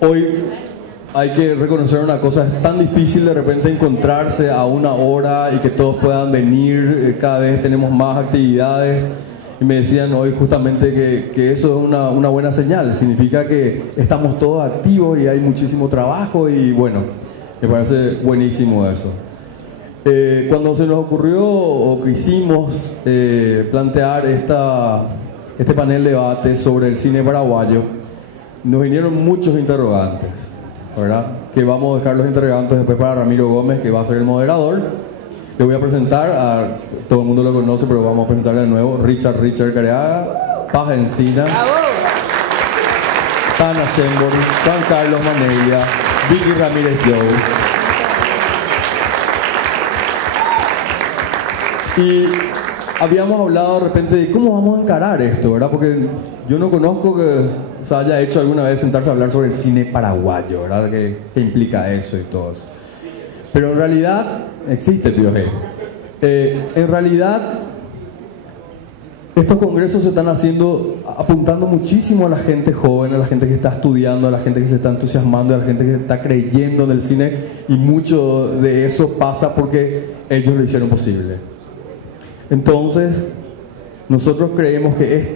Hoy hay que reconocer una cosa, es tan difícil de repente encontrarse a una hora y que todos puedan venir, cada vez tenemos más actividades y me decían hoy justamente que eso es una buena señal, significa que estamos todos activos y hay muchísimo trabajo y bueno, me parece buenísimo eso. Cuando se nos ocurrió o quisimos plantear este panel de debate sobre el cine paraguayo, nos vinieron muchos interrogantes, ¿verdad? Que vamos a dejar los interrogantes después para Ramiro Gómez, que va a ser el moderador. Le voy a presentar, todo el mundo lo conoce, pero vamos a presentarle de nuevo, Richard Careaga, Paz Encina, Tana Sheinbaum, Juan Carlos Maneglia, Vicky Ramírez Joe. Y habíamos hablado de repente de cómo vamos a encarar esto, ¿verdad? Porque yo no conozco que se haya hecho alguna vez sentarse a hablar sobre el cine paraguayo, ¿verdad? ¿Qué implica eso y todo eso? Pero en realidad existe, Pío G. En realidad, estos congresos se están haciendo apuntando muchísimo a la gente joven, a la gente que está estudiando, a la gente que se está entusiasmando, a la gente que está creyendo en el cine, y mucho de eso pasa porque ellos lo hicieron posible. Entonces, nosotros creemos que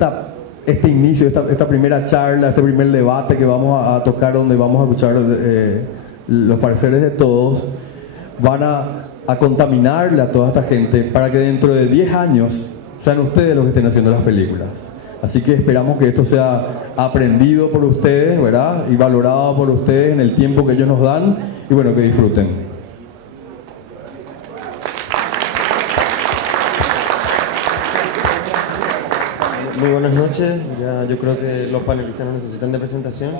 este inicio, esta primera charla, este primer debate que vamos a tocar, donde vamos a escuchar los pareceres de todos, van a contaminarle a toda esta gente para que dentro de 10 años sean ustedes los que estén haciendo las películas. Así que esperamos que esto sea aprendido por ustedes, ¿verdad? Y valorado por ustedes en el tiempo que ellos nos dan, y bueno, que disfruten. Muy buenas noches, ya yo creo que los panelistas no necesitan de presentación.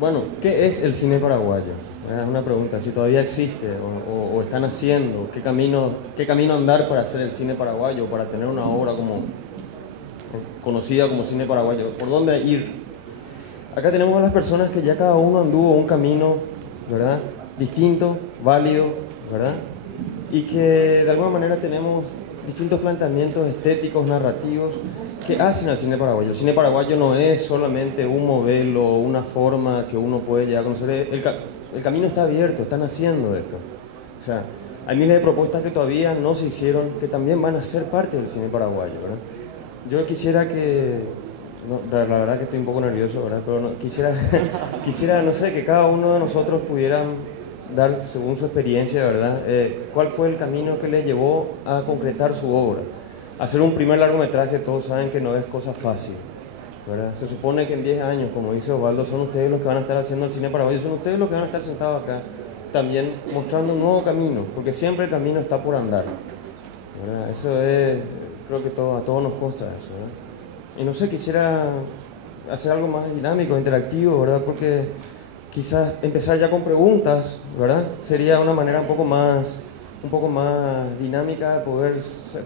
Bueno, ¿qué es el cine paraguayo? Es una pregunta, si todavía existe o están haciendo, qué camino andar para hacer el cine paraguayo, para tener una obra como conocida como cine paraguayo, por dónde ir. Acá tenemos a las personas que ya cada uno anduvo un camino, ¿verdad? Distinto, válido, ¿verdad? Y que de alguna manera tenemos distintos planteamientos estéticos, narrativos, que hacen al cine paraguayo. El cine paraguayo no es solamente un modelo, una forma que uno puede llegar a conocer. El camino está abierto, están haciendo esto. O sea, hay miles de propuestas que todavía no se hicieron, que también van a ser parte del cine paraguayo, ¿verdad? Yo quisiera que, no, la verdad que estoy un poco nervioso, ¿verdad? Pero no, quisiera, no sé, que cada uno de nosotros pudieran dar, según su experiencia, ¿verdad? ¿Cuál fue el camino que les llevó a concretar su obra? Hacer un primer largometraje, todos saben que no es cosa fácil, ¿verdad? Se supone que en 10 años, como dice Osvaldo, son ustedes los que van a estar haciendo el cine paraguayo, son ustedes los que van a estar sentados acá, también mostrando un nuevo camino, porque siempre el camino está por andar, ¿verdad? Eso es, creo que a todos nos consta eso, ¿verdad? Y no sé, quisiera hacer algo más dinámico, interactivo, ¿verdad? Porque quizás empezar ya con preguntas, ¿verdad? Sería una manera un poco más dinámica de poder,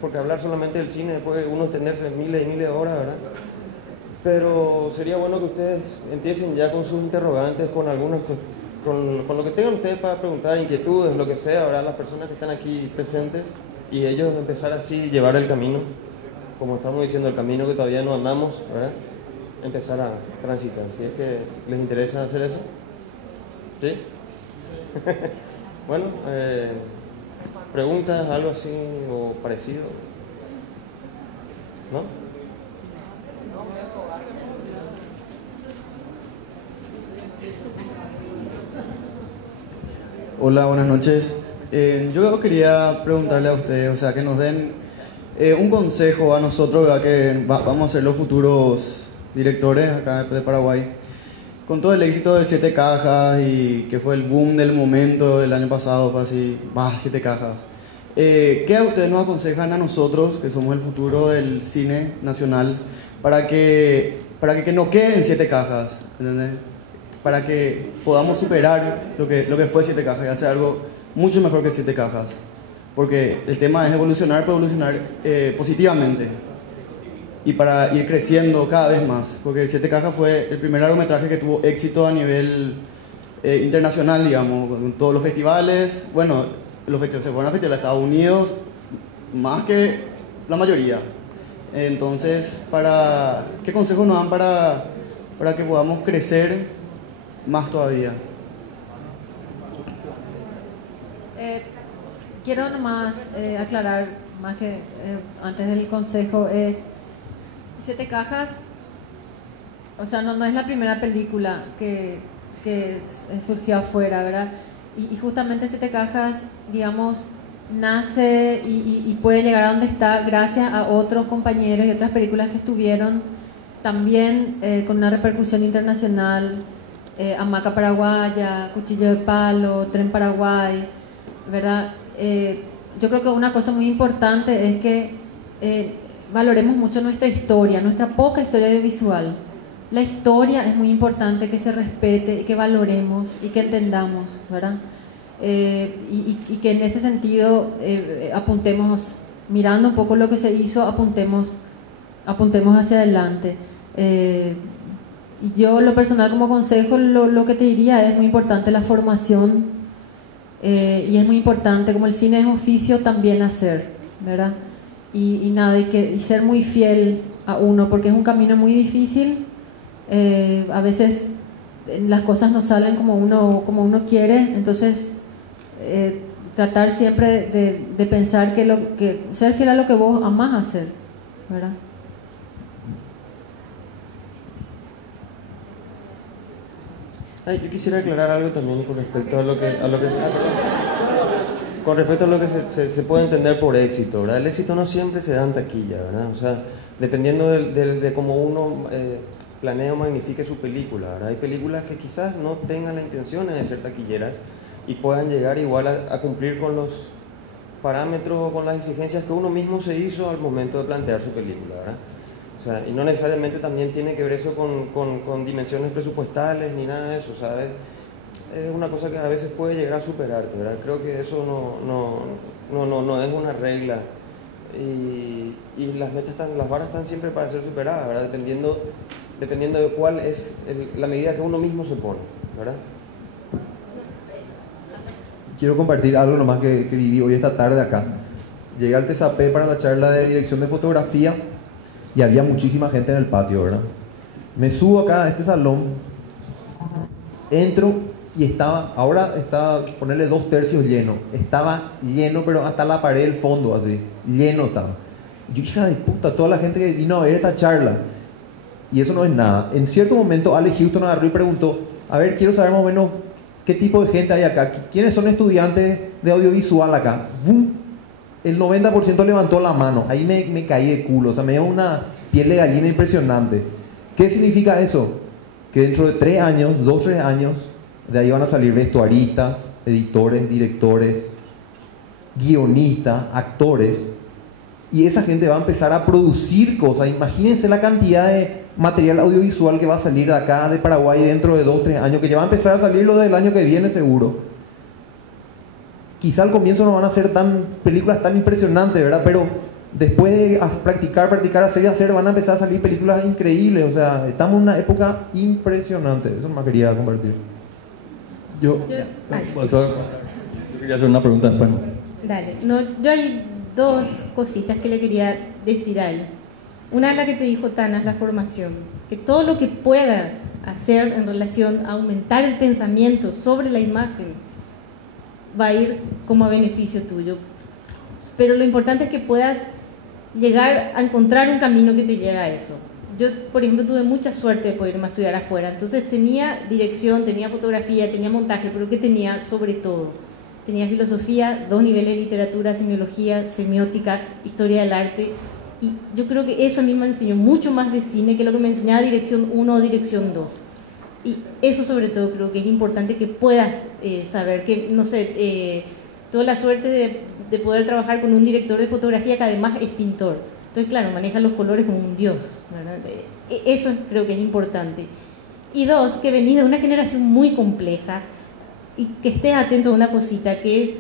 porque hablar solamente del cine puede uno extenderse miles y miles de horas, ¿verdad? Pero sería bueno que ustedes empiecen ya con sus interrogantes, con lo que tengan ustedes para preguntar, inquietudes, lo que sea, ¿verdad? Las personas que están aquí presentes, y ellos empezar así, llevar el camino, como estamos diciendo, el camino que todavía no andamos, ¿verdad? Empezar a transitar, si es que les interesa hacer eso. ¿Sí? Bueno, ¿preguntas, algo así o parecido? ¿No? Hola, buenas noches. Yo quería preguntarle a ustedes, o sea, que nos den un consejo a nosotros, ¿verdad? Que vamos a ser los futuros directores acá de Paraguay. Con todo el éxito de 7 cajas y que fue el boom del momento del año pasado, fue así, 7 cajas. ¿Qué ustedes nos aconsejan a nosotros, que somos el futuro del cine nacional, para que no queden 7 cajas, ¿entendés? Para que podamos superar lo que fue 7 cajas y hacer algo mucho mejor que 7 cajas? Porque el tema es evolucionar, pero evolucionar positivamente. Y para ir creciendo cada vez más, porque 7 cajas fue el primer largometraje que tuvo éxito a nivel internacional, digamos, con todos los festivales. Bueno, se fueron a festivales de Estados Unidos, más que la mayoría. Entonces, ¿qué consejos nos dan para que podamos crecer más todavía? Quiero nomás aclarar, más que antes del consejo, es Siete Cajas, o sea, no es la primera película que surgió afuera, ¿verdad? Y justamente Siete Cajas, digamos, nace y puede llegar a donde está gracias a otros compañeros y otras películas que estuvieron también con una repercusión internacional, Hamaca Paraguaya, Cuchillo de Palo, Tren Paraguay, ¿verdad? Yo creo que una cosa muy importante es que valoremos mucho nuestra historia, nuestra poca historia audiovisual. La historia es muy importante que se respete y que valoremos y que entendamos, ¿verdad? Y que en ese sentido apuntemos, mirando un poco lo que se hizo, apuntemos hacia adelante. Y yo, lo personal, como consejo, lo que te diría es muy importante la formación, y es muy importante, como el cine es oficio, también hacer, ¿verdad? Y nada, y ser muy fiel a uno, porque es un camino muy difícil. A veces las cosas no salen como uno quiere, entonces tratar siempre de pensar que ser fiel a lo que vos amás hacer, ¿verdad? Yo quisiera aclarar algo también con respecto a lo que con respecto a lo que se puede entender por éxito, ¿verdad? El éxito no siempre se da en taquilla, ¿verdad? O sea, dependiendo de cómo uno planea o magnifique su película, ¿verdad? Hay películas que quizás no tengan la intención de ser taquilleras y puedan llegar igual a cumplir con los parámetros o con las exigencias que uno mismo se hizo al momento de plantear su película, ¿verdad? O sea, y no necesariamente también tiene que ver eso con dimensiones presupuestales ni nada de eso, ¿sabes? Es una cosa que a veces puede llegar a superarte, ¿verdad? Creo que eso no es una regla, y las varas están siempre para ser superadas, ¿verdad? Dependiendo de cuál es la medida que uno mismo se pone, ¿verdad? Quiero compartir algo nomás que viví hoy esta tarde acá. Llegué al TSAP para la charla de dirección de fotografía y había muchísima gente en el patio, ¿verdad? Me subo acá a este salón, entro y ahora está, ponerle 2/3 lleno. Estaba lleno, pero hasta la pared del fondo, así, lleno estaba. Yo, hija de puta, toda la gente que vino a ver esta charla. Y eso no es nada. En cierto momento, Ale Houston agarró y preguntó, a ver, quiero saber más o menos qué tipo de gente hay acá. ¿Quiénes son estudiantes de audiovisual acá? ¡Bum! El 90% levantó la mano. Ahí me caí de culo. O sea, me dio una piel de gallina impresionante. ¿Qué significa eso? Que dentro de 3 años, 2-3 años, de ahí van a salir vestuaristas, editores, directores, guionistas, actores. Y esa gente va a empezar a producir cosas. Imagínense la cantidad de material audiovisual que va a salir de acá, de Paraguay, dentro de 2-3 años, que ya va a empezar a salir lo del año que viene seguro. Quizá al comienzo no van a ser películas tan impresionantes, ¿verdad? Pero después de practicar, hacer, van a empezar a salir películas increíbles. O sea, estamos en una época impresionante. Eso más quería compartir. Yo quería hacer una pregunta después. Dale. No, yo hay 2 cositas que le quería decir a él. Una es la que te dijo Tana, es la formación. Que todo lo que puedas hacer en relación a aumentar el pensamiento sobre la imagen va a ir como a beneficio tuyo. Pero lo importante es que puedas llegar a encontrar un camino que te lleve a eso. Yo, por ejemplo, tuve mucha suerte de poder irme a estudiar afuera. Entonces tenía dirección, tenía fotografía, tenía montaje, pero ¿qué tenía sobre todo? Tenía filosofía, 2 niveles de literatura, semiología, semiótica, historia del arte. Y yo creo que eso a mí me enseñó mucho más de cine que lo que me enseñaba dirección 1 o dirección 2. Y eso sobre todo creo que es importante que puedas saber, que no sé, tuve la suerte de poder trabajar con un director de fotografía que además es pintor. Entonces, claro, maneja los colores como un dios, ¿verdad? Eso creo que es importante. Y 2, que venís de una generación muy compleja y que estés atento a una cosita, que es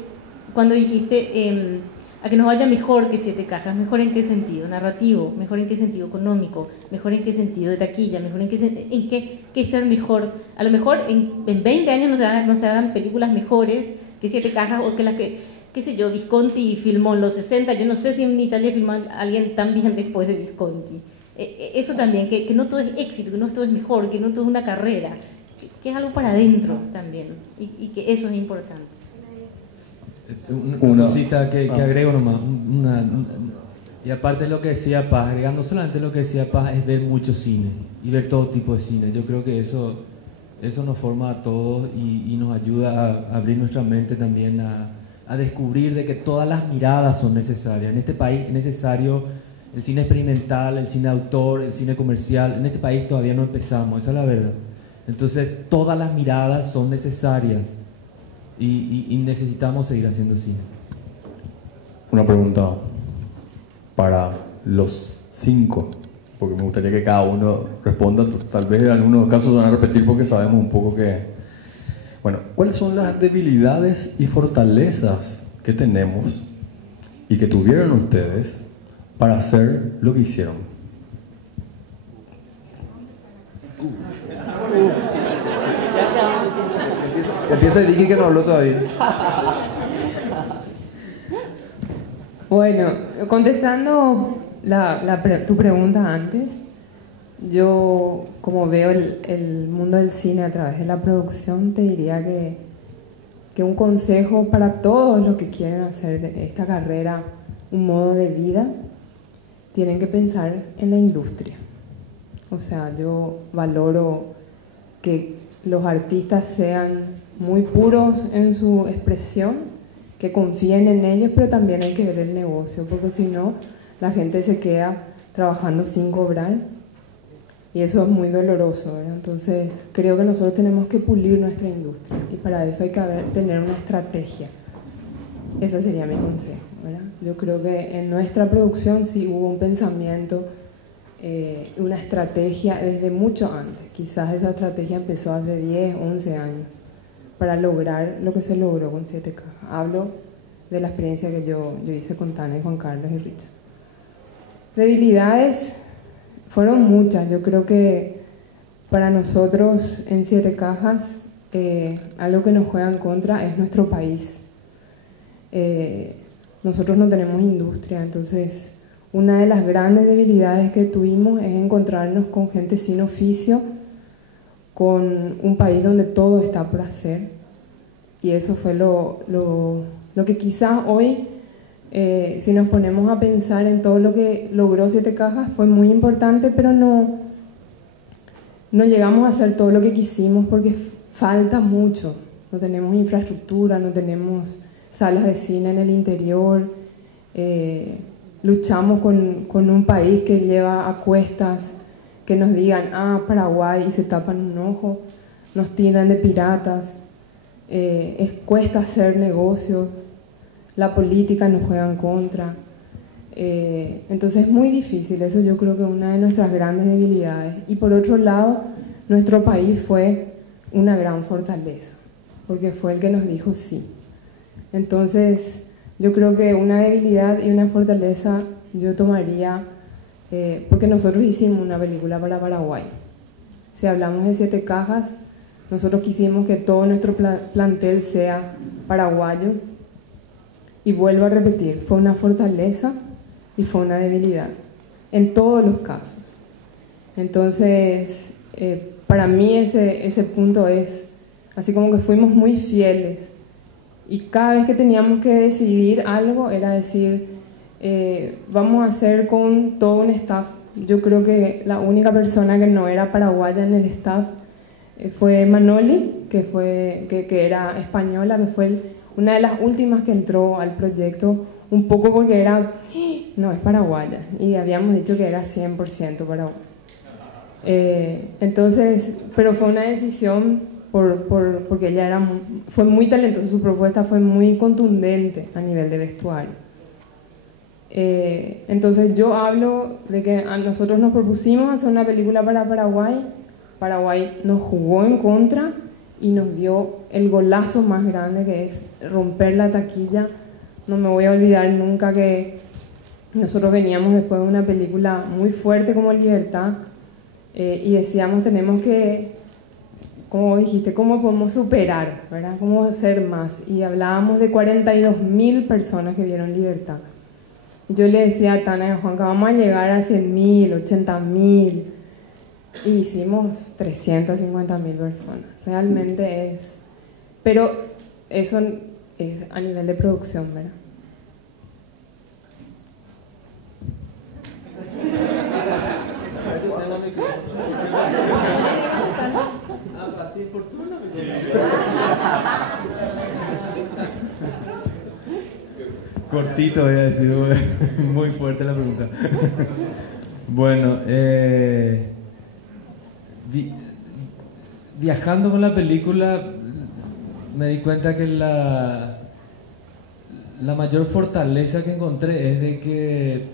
cuando dijiste a que nos vaya mejor que 7 cajas. ¿Mejor en qué sentido? Narrativo, mejor en qué sentido económico, mejor en qué sentido de taquilla, mejor en qué ser mejor. A lo mejor en 20 años no se hagan películas mejores que 7 cajas o que las que... qué sé yo, Visconti filmó en los 60, yo no sé si en Italia filmó a alguien tan bien después de Visconti. Eso también, que no todo es éxito, que no todo es mejor, que no todo es una carrera, que es algo para adentro también, y que eso es importante. Una cosita que agrego nomás, y aparte de lo que decía Paz, agregando solamente lo que decía Paz, es ver mucho cine y ver todo tipo de cine. Yo creo que eso nos forma a todos y nos ayuda a abrir nuestra mente también a descubrir de que todas las miradas son necesarias. En este país es necesario el cine experimental, el cine de autor, el cine comercial. En este país todavía no empezamos, esa es la verdad. Entonces todas las miradas son necesarias y necesitamos seguir haciendo cine. Una pregunta para los 5, porque me gustaría que cada uno responda. Tal vez en algunos casos se van a repetir porque sabemos un poco que... Bueno, ¿cuáles son las debilidades y fortalezas que tenemos y que tuvieron ustedes para hacer lo que hicieron? Empieza Vicky, que no habló todavía. Bueno, contestando tu pregunta antes, yo como veo el mundo del cine a través de la producción, te diría que un consejo para todos los que quieren hacer de esta carrera un modo de vida, tienen que pensar en la industria. O sea, yo valoro que los artistas sean muy puros en su expresión, que confíen en ellos, pero también hay que ver el negocio, porque si no, la gente se queda trabajando sin cobrar y eso es muy doloroso, ¿verdad? Entonces, creo que nosotros tenemos que pulir nuestra industria y para eso hay que tener una estrategia. Ese sería mi consejo, ¿verdad? Yo creo que en nuestra producción sí hubo un pensamiento, una estrategia desde mucho antes. Quizás esa estrategia empezó hace 10, 11 años para lograr lo que se logró con 7 cajas. Hablo de la experiencia que yo hice con Tana y Juan Carlos y Richard. Debilidades fueron muchas. Yo creo que para nosotros en 7 cajas algo que nos juega en contra es nuestro país. Nosotros no tenemos industria, entonces una de las grandes debilidades que tuvimos es encontrarnos con gente sin oficio, con un país donde todo está por hacer, y eso fue lo que quizás hoy, si nos ponemos a pensar en todo lo que logró 7 cajas, fue muy importante, pero no llegamos a hacer todo lo que quisimos porque falta mucho. No tenemos infraestructura, no tenemos salas de cine en el interior, luchamos con un país que lleva a cuestas que nos digan, Paraguay, y se tapan un ojo, nos tildan de piratas, cuesta hacer negocios, la política nos juega en contra, entonces es muy difícil. Eso yo creo que es una de nuestras grandes debilidades. Y por otro lado, nuestro país fue una gran fortaleza, porque fue el que nos dijo sí. Entonces yo creo que una debilidad y una fortaleza yo tomaría, porque nosotros hicimos una película para Paraguay. Si hablamos de 7 cajas, nosotros quisimos que todo nuestro plantel sea paraguayo, y vuelvo a repetir, fue una fortaleza y fue una debilidad en todos los casos. Entonces para mí ese punto es así, como que fuimos muy fieles y cada vez que teníamos que decidir algo era decir, vamos a hacer con todo un staff. Yo creo que la única persona que no era paraguaya en el staff fue Manoli, que era española, que fue una de las últimas que entró al proyecto, un poco porque no es paraguaya, y habíamos dicho que era 100% paraguaya. Entonces, pero fue una decisión porque ella fue muy talentosa, su propuesta fue muy contundente a nivel de vestuario. Entonces yo hablo de que a nosotros nos propusimos hacer una película para Paraguay, Paraguay nos jugó en contra y nos dio el golazo más grande, que es romper la taquilla. No me voy a olvidar nunca que nosotros veníamos después de una película muy fuerte como Libertad, y decíamos, tenemos que como dijiste, cómo podemos superar, ¿verdad? Cómo ser más. Y hablábamos de 42.000 personas que vieron Libertad. Y yo le decía a Tana y a Juanca, vamos a llegar a 100.000, 80.000. Y hicimos 350.000 personas. Realmente es... Pero eso es a nivel de producción, ¿verdad? Cortito voy a decir, muy fuerte la pregunta. Bueno, viajando con la película me di cuenta que la mayor fortaleza que encontré es de que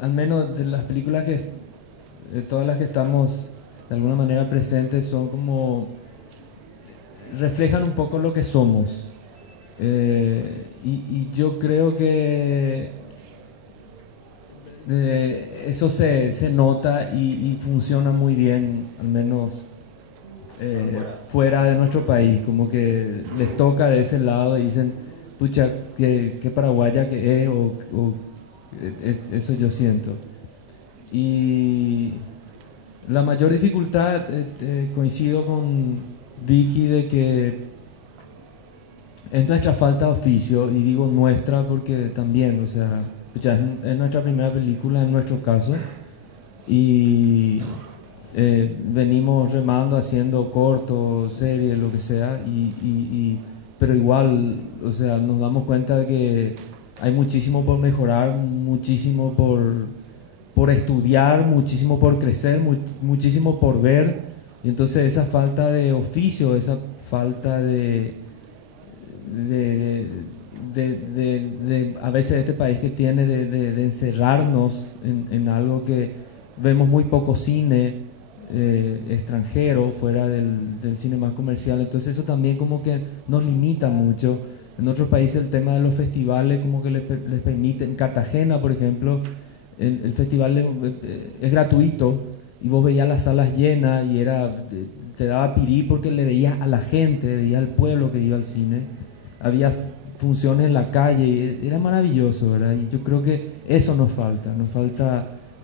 al menos de las películas de todas las que estamos de alguna manera presentes son como reflejan un poco lo que somos. Y yo creo que eso se nota y funciona muy bien, al menos fuera de nuestro país, como que les toca de ese lado y dicen, pucha, qué paraguaya que es, eso yo siento. Y la mayor dificultad, coincido con Vicky, de que es nuestra falta de oficio, y digo nuestra porque también, o sea, es nuestra primera película en nuestro caso, y venimos remando, haciendo cortos, series, lo que sea, pero igual, o sea, nos damos cuenta de que hay muchísimo por mejorar, muchísimo por estudiar, muchísimo por crecer, muchísimo por ver, y entonces esa falta de oficio, esa falta de a veces este país que tiene de encerrarnos en algo que vemos muy poco cine extranjero fuera del cine más comercial, entonces eso también como que nos limita mucho. En otros países el tema de los festivales como que les permite, en Cartagena por ejemplo el festival es gratuito y vos veías las salas llenas y te daba pirí porque le veías a la gente, veías al pueblo que iba al cine, había funciones en la calle, era maravilloso, ¿verdad? Y yo creo que eso nos falta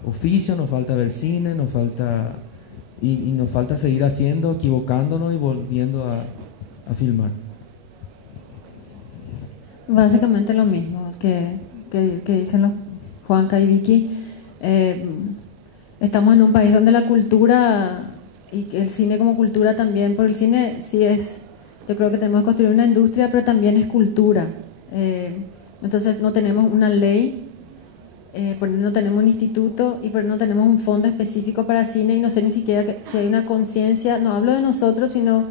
oficio, nos falta ver cine, nos falta y nos falta seguir haciendo, equivocándonos y volviendo a filmar. Básicamente lo mismo que dicen los Juanca y Vicky. Estamos en un país donde la cultura y el cine como cultura también, por el cine sí es, yo creo que tenemos que construir una industria, pero también es cultura. Entonces no tenemos una ley, no tenemos un instituto y no tenemos un fondo específico para cine, y no sé ni siquiera si hay una conciencia, no hablo de nosotros, sino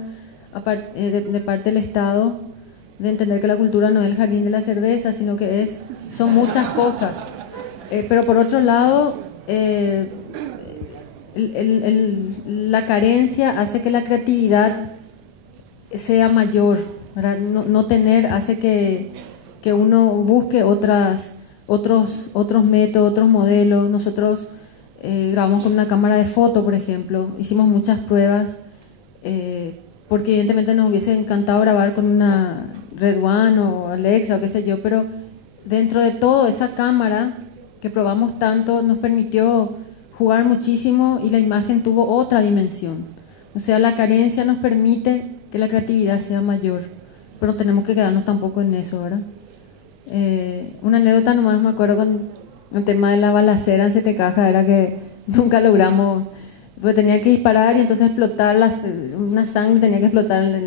de parte del Estado, de entender que la cultura no es el jardín de la cerveza, sino que son muchas cosas. Pero por otro lado, la carencia hace que la creatividad sea mayor, ¿verdad? No tener hace que uno busque otros métodos, otros modelos. Nosotros grabamos con una cámara de foto, por ejemplo, hicimos muchas pruebas, porque evidentemente nos hubiese encantado grabar con una Red One o Alexa o qué sé yo, pero dentro de todo esa cámara que probamos tanto nos permitió jugar muchísimo y la imagen tuvo otra dimensión. O sea, la carencia nos permite que la creatividad sea mayor, pero no tenemos que quedarnos tampoco en eso, ¿verdad? Una anécdota nomás me acuerdo con el tema de la balacera en Siete Cajas, era que nunca logramos, porque tenía que disparar y entonces explotar una sangre, tenía que explotar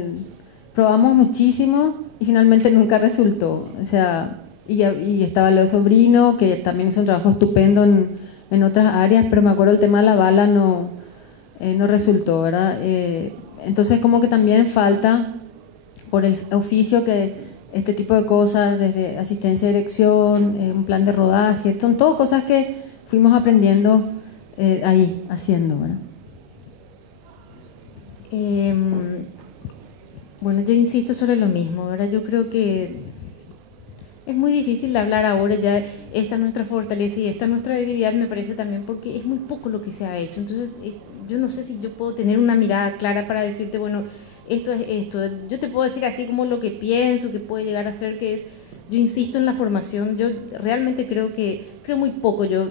probamos muchísimo y finalmente nunca resultó. O sea, y estaba el sobrino, que también hizo un trabajo estupendo en otras áreas, pero me acuerdo el tema de la bala no resultó, ¿verdad? Entonces como que también falta por el oficio que este tipo de cosas, desde asistencia de dirección, un plan de rodaje, son todas cosas que fuimos aprendiendo ahí, haciendo, ¿verdad? Bueno, yo insisto sobre lo mismo, ¿verdad? Yo creo que es muy difícil hablar ahora, ya esta es nuestra fortaleza y esta es nuestra debilidad, me parece también, porque es muy poco lo que se ha hecho. Entonces yo no sé si yo puedo tener una mirada clara para decirte, bueno, esto es esto. Yo te puedo decir así como lo que pienso, que puede llegar a ser, que es, yo insisto en la formación, yo realmente creo muy poco, yo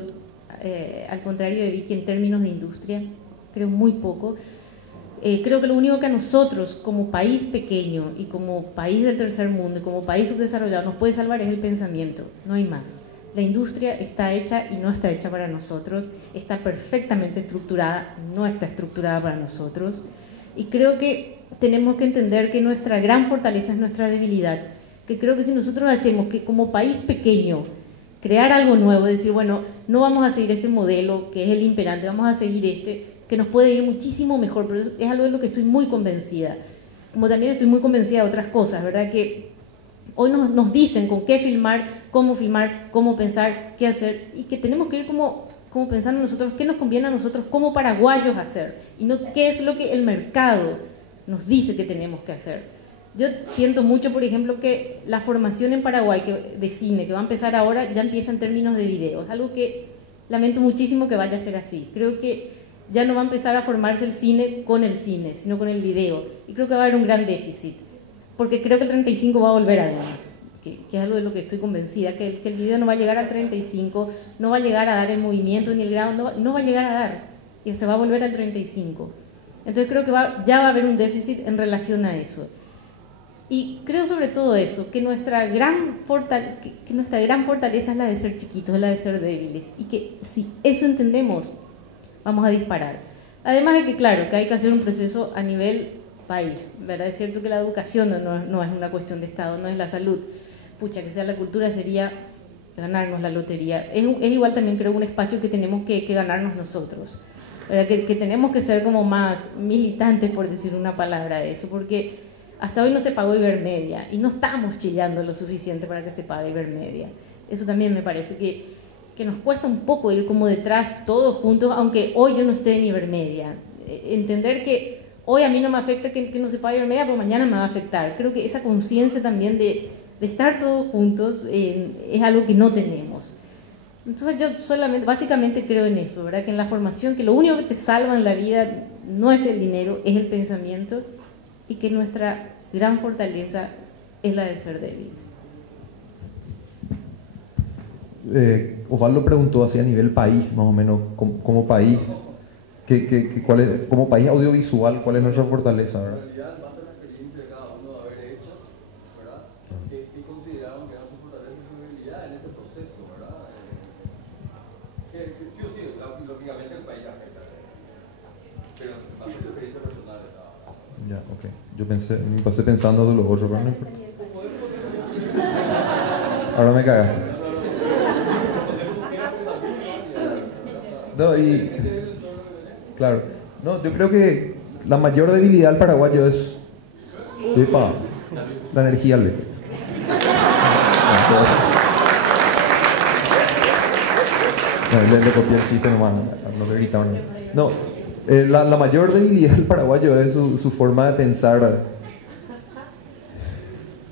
al contrario de Vicky en términos de industria, creo muy poco. Creo que lo único que a nosotros como país pequeño y como país del tercer mundo y como país subdesarrollado nos puede salvar es el pensamiento, no hay más. La industria está hecha y no está hecha para nosotros, está perfectamente estructurada, no está estructurada para nosotros. Y creo que tenemos que entender que nuestra gran fortaleza es nuestra debilidad, que creo que si nosotros hacemos que como país pequeño crear algo nuevo, decir, bueno, no vamos a seguir este modelo que es el imperante, vamos a seguir este, que nos puede ir muchísimo mejor, pero es algo de lo que estoy muy convencida. Como también estoy muy convencida de otras cosas, ¿verdad? Que hoy nos dicen con qué filmar, cómo pensar, qué hacer, y que tenemos que ir como pensando nosotros, qué nos conviene a nosotros como paraguayos hacer, y no qué es lo que el mercado nos dice que tenemos que hacer. Yo siento mucho, por ejemplo, que la formación en Paraguay de cine, que va a empezar ahora, ya empieza en términos de video. Es algo que lamento muchísimo que vaya a ser así. Creo que ya no va a empezar a formarse el cine con el cine, sino con el video. Y creo que va a haber un gran déficit, porque creo que el 35 va a volver además, que es algo de lo que estoy convencida, que el video no va a llegar al 35, no va a llegar a dar el movimiento ni el grado, no va a llegar a dar, y se va a volver al 35. Entonces creo que ya va a haber un déficit en relación a eso. Y creo sobre todo eso, que nuestra gran fortaleza es la de ser chiquitos, es la de ser débiles, y que si eso entendemos, vamos a disparar. Además de que, claro, que hay que hacer un proceso a nivel país, ¿verdad? Es cierto que la educación no es una cuestión de Estado, no es la salud. Pucha, que sea la cultura sería ganarnos la lotería. Es igual también, creo, un espacio que tenemos que ganarnos nosotros, ¿verdad? Que tenemos que ser como más militantes, por decir una palabra de eso, porque hasta hoy no se pagó Ibermedia y no estamos chillando lo suficiente para que se pague Ibermedia. Eso también me parece que nos cuesta un poco ir como detrás todos juntos, aunque hoy yo no esté en Ibermedia. Entender que hoy a mí no me afecta que no se pague Ibermedia, pero mañana me va a afectar. Creo que esa conciencia también de estar todos juntos es algo que no tenemos. Entonces yo básicamente creo en eso, ¿verdad? Que en la formación, que lo único que te salva en la vida no es el dinero, es el pensamiento, y que nuestra gran fortaleza es la de ser débiles. Osvaldo preguntó así a nivel país, más o menos, como país, ¿cuál es, como país audiovisual, cuál es nuestra fortaleza, ¿verdad? En realidad, en base a la experiencia de cada uno de haber hecho, ¿verdad? ¿Qué consideraban que eran sus fortalezas y sus debilidades en ese proceso, ¿verdad? Que sí o sí, lógicamente el país afecta, pero bajo su experiencia personal estaba. Ya, ok. Yo me pasé pensando de los otros, pero no importa. Ahora me cagas. No, y claro, no, yo creo que la mayor debilidad del paraguayo es la energía eléctrica. No, le copié el chiste nomás, no le gritaron. No, la mayor debilidad del paraguayo es su forma de pensar,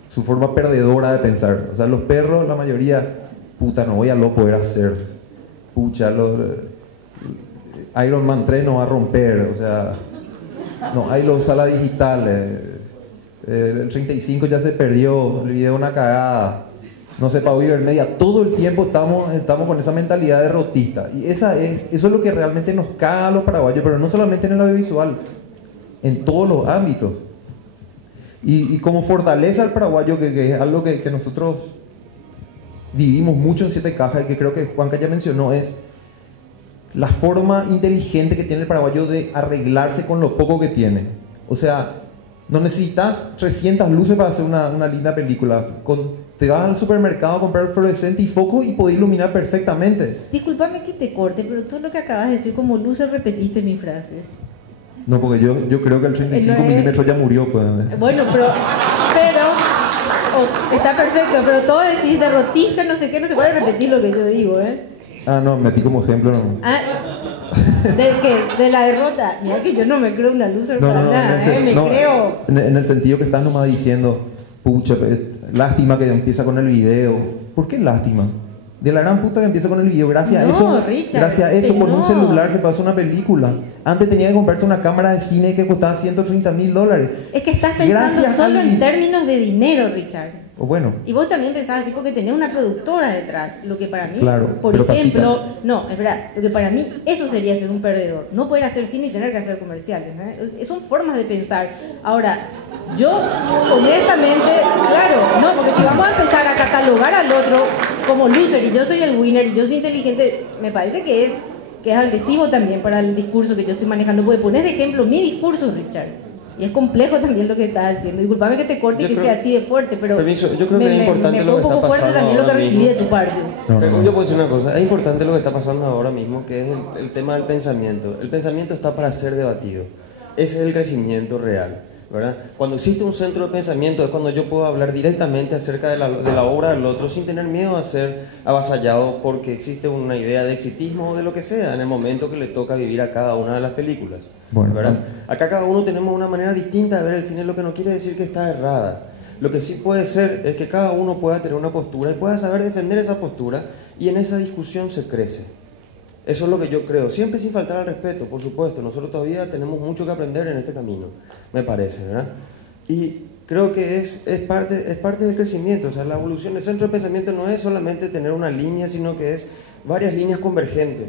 su forma perdedora de pensar. O sea, los perros, la mayoría, puta, no voy a lo poder hacer. Pucha, Iron Man 3 no va a romper, o sea, no hay los salas digitales, el 35 ya se perdió, el video una cagada, no se pagó Ibermedia, todo el tiempo estamos con esa mentalidad derrotista, y eso es lo que realmente nos caga a los paraguayos, pero no solamente en el audiovisual, en todos los ámbitos. Y como fortaleza al paraguayo, que es algo que nosotros vivimos mucho en Siete Cajas, y que creo que Juanca ya mencionó, es la forma inteligente que tiene el paraguayo de arreglarse con lo poco que tiene. O sea, no necesitas 300 luces para hacer una linda película. Te vas al supermercado a comprar fluorescente y foco y podés iluminar perfectamente. Disculpame que te corte, pero todo lo que acabas de decir como luces repetiste mis frases. No, porque yo creo que el 35 milímetros ya murió. Pues. Bueno, pero está perfecto, pero todo decís derrotista, no sé qué, no se puede repetir lo que yo digo, ¿eh? Ah, no, metí como ejemplo. No. Ah, ¿del qué? ¿De la derrota? Mira que yo no me creo una loser para nada, creo. En el sentido que estás nomás diciendo, pucha, lástima que empieza con el video. ¿Por qué lástima? De la gran puta que empieza con el video. Gracias a No, eso, Richard, gracias a eso, pero con un no. celular se pasó una película. Antes tenía que comprarte una cámara de cine que costaba $130.000. Es que estás pensando Gracias solo al en vi- términos de dinero, Richard. O bueno, Y vos también pensabas así porque tenés una productora detrás. Lo que para mí, Claro, por pero ejemplo, Pasita. no, es verdad, lo que para mí eso sería ser un perdedor. No poder hacer cine y tener que hacer comerciales. Son formas de pensar. Ahora, yo honestamente, claro, no, porque si vamos a empezar a catalogar al otro como loser y yo soy el winner y yo soy inteligente, me parece que es agresivo también para el discurso que yo estoy manejando. Porque pones de ejemplo mi discurso, Richard. Y es complejo también lo que estás haciendo. Disculpame que te corte y Yo que creo- sea así de fuerte, pero Permiso, yo creo que es importante me lo fue que un está poco fuerte pasando también lo que ahora recibí de mismo. tu parte. Pero yo puedo decir una cosa, es importante lo que está pasando ahora mismo, que es el tema del pensamiento. El pensamiento está para ser debatido. Ese es el crecimiento real, ¿verdad? Cuando existe un centro de pensamiento es cuando yo puedo hablar directamente acerca de la obra del otro sin tener miedo a ser avasallado porque existe una idea de exitismo o de lo que sea en el momento que le toca vivir a cada una de las películas. Bueno, ¿verdad? Acá cada uno tenemos una manera distinta de ver el cine, lo que no quiere decir que está errada. Lo que sí puede ser es que cada uno pueda tener una postura y pueda saber defender esa postura y en esa discusión se crece. Eso es lo que yo creo, siempre sin faltar al respeto, por supuesto. Nosotros todavía tenemos mucho que aprender en este camino, me parece, ¿verdad? Y creo que es parte del crecimiento, o sea, la evolución del centro de pensamiento no es solamente tener una línea, sino que es varias líneas convergentes,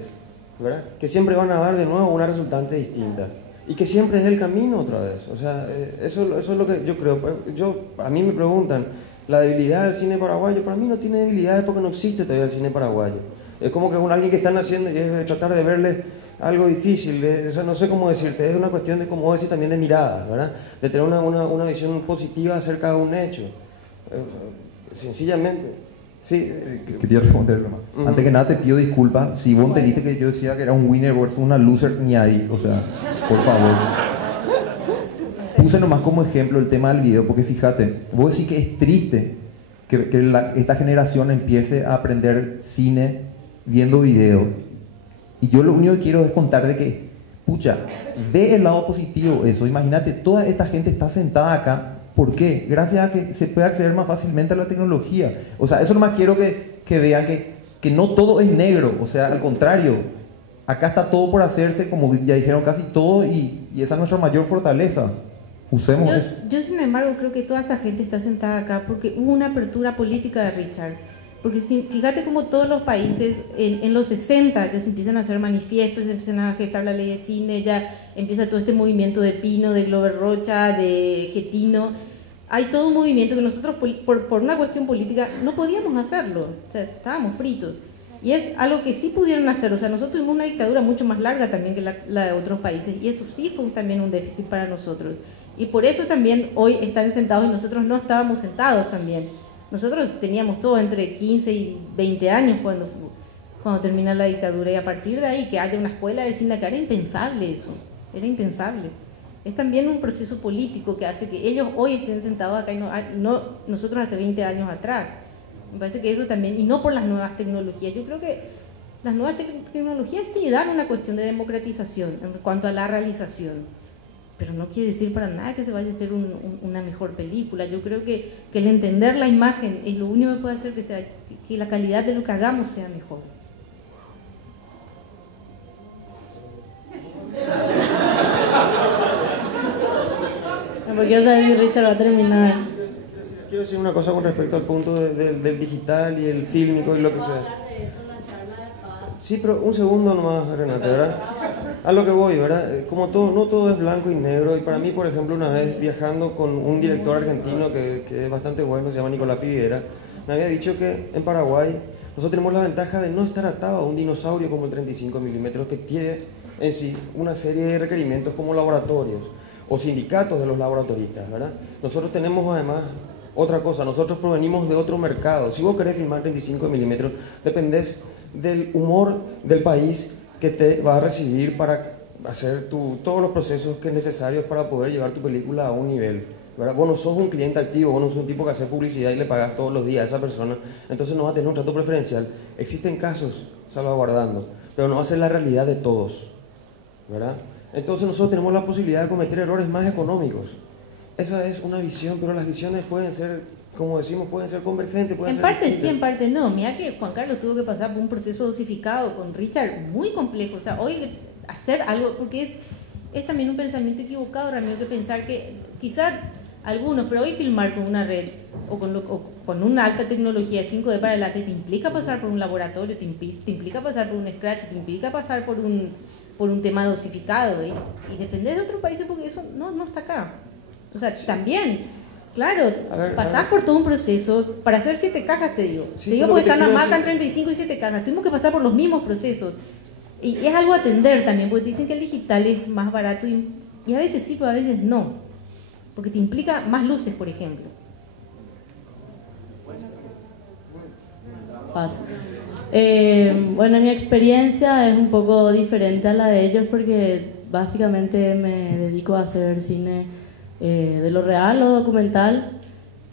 ¿verdad? Que siempre van a dar de nuevo una resultante distinta y que siempre es el camino otra vez. O sea, eso es lo que yo creo. A mí me preguntan, la debilidad del cine paraguayo, para mí no tiene debilidades porque no existe todavía el cine paraguayo. Es como que alguien que está naciendo y es tratar de verle algo difícil, o sea, no sé cómo decirte, es una cuestión de, como decir, también de miradas, ¿verdad? De tener una visión positiva acerca de un hecho. Sencillamente. Sí, quería responderlo más. Ujú. Antes que nada te pido disculpas si vos entendiste que yo decía que era un winner versus una loser, ni ahí, o sea, por favor. Puse nomás como ejemplo el tema del video, porque fíjate, vos decís que es triste que esta generación empiece a aprender cine viendo video. Y yo lo único que quiero es contar de que, pucha, ve el lado positivo de eso. Imagínate, toda esta gente está sentada acá. ¿Por qué? Gracias a que se puede acceder más fácilmente a la tecnología. O sea, eso nomás quiero que vean que no todo es negro. O sea, al contrario, acá está todo por hacerse, como ya dijeron casi todo, y esa es nuestra mayor fortaleza. Usemos eso. Yo, sin embargo, creo que toda esta gente está sentada acá porque hubo una apertura política de Richard. Porque fíjate como todos los países en los 60 ya se empiezan a hacer manifiestos, se empiezan a gestar la ley de cine, ya empieza todo este movimiento de Pino, de Glover Rocha, de Getino. Hay todo un movimiento que nosotros por una cuestión política no podíamos hacerlo, o sea, estábamos fritos. Y es algo que sí pudieron hacer, o sea, nosotros tuvimos una dictadura mucho más larga también que la de otros países y eso sí fue también un déficit para nosotros. Y por eso también hoy están sentados y nosotros no estábamos sentados también. Nosotros teníamos todo entre 15 y 20 años cuando termina la dictadura y a partir de ahí que haya una escuela de cine acá era impensable eso, era impensable. Es también un proceso político que hace que ellos hoy estén sentados acá y no nosotros hace 20 años atrás. Me parece que eso también, y no por las nuevas tecnologías. Yo creo que las nuevas tecnologías sí dan una cuestión de democratización en cuanto a la realización. Pero no quiere decir para nada que se vaya a hacer una mejor película. Yo creo que el entender la imagen es lo único que puede hacer que la calidad de lo que hagamos sea mejor. Porque yo sabía que Richard va a terminar. quiero decir una cosa con respecto al punto del digital y el fílmico y lo que sea. Sí, pero un segundo nomás, Renate, ¿verdad? A lo que voy, ¿verdad? Como todo, no todo es blanco y negro. Y para mí, por ejemplo, una vez viajando con un director argentino que es bastante bueno, se llama Nicolás Piguera, me había dicho que en Paraguay nosotros tenemos la ventaja de no estar atado a un dinosaurio como el 35 milímetros que tiene en sí una serie de requerimientos como laboratorios o sindicatos de los laboratoristas, ¿verdad? Nosotros tenemos además otra cosa, nosotros provenimos de otro mercado. Si vos querés filmar 35 milímetros, dependés del humor del país que te va a recibir para hacer todos los procesos que es necesarios para poder llevar tu película a un nivel, ¿verdad? Vos no sos un cliente activo, vos no sos un tipo que hace publicidad y le pagás todos los días a esa persona, entonces no va a tener un trato preferencial. Existen casos salvaguardando, pero no va a ser la realidad de todos, ¿verdad? Entonces nosotros tenemos la posibilidad de cometer errores más económicos. Esa es una visión, pero las visiones pueden ser como decimos, pueden ser convergentes, pueden En ser parte sí, distintas. en parte no. Mira que Juan Carlos tuvo que pasar por un proceso dosificado con Richard muy complejo. O sea, hoy hacer algo, porque es también un pensamiento equivocado, Ramiro, que pensar que quizás algunos, pero hoy filmar con una red o con una alta tecnología de 5D para adelante te implica pasar por un laboratorio, te implica pasar por un scratch, te implica pasar por un tema dosificado. Y depende de otros países porque eso no está acá. O sea, también, claro, pasás por todo un proceso. Para hacer 7 cajas, te digo. Sí, te digo pero porque lo que te están las quiero marcas decir- 35 y 7 cajas. Tuvimos que pasar por los mismos procesos. Y es algo a atender también, porque te dicen que el digital es más barato y a veces sí, pero a veces no. Porque te implica más luces, por ejemplo. Paz. Bueno, mi experiencia es un poco diferente a la de ellos porque básicamente me dedico a hacer cine de lo real o documental.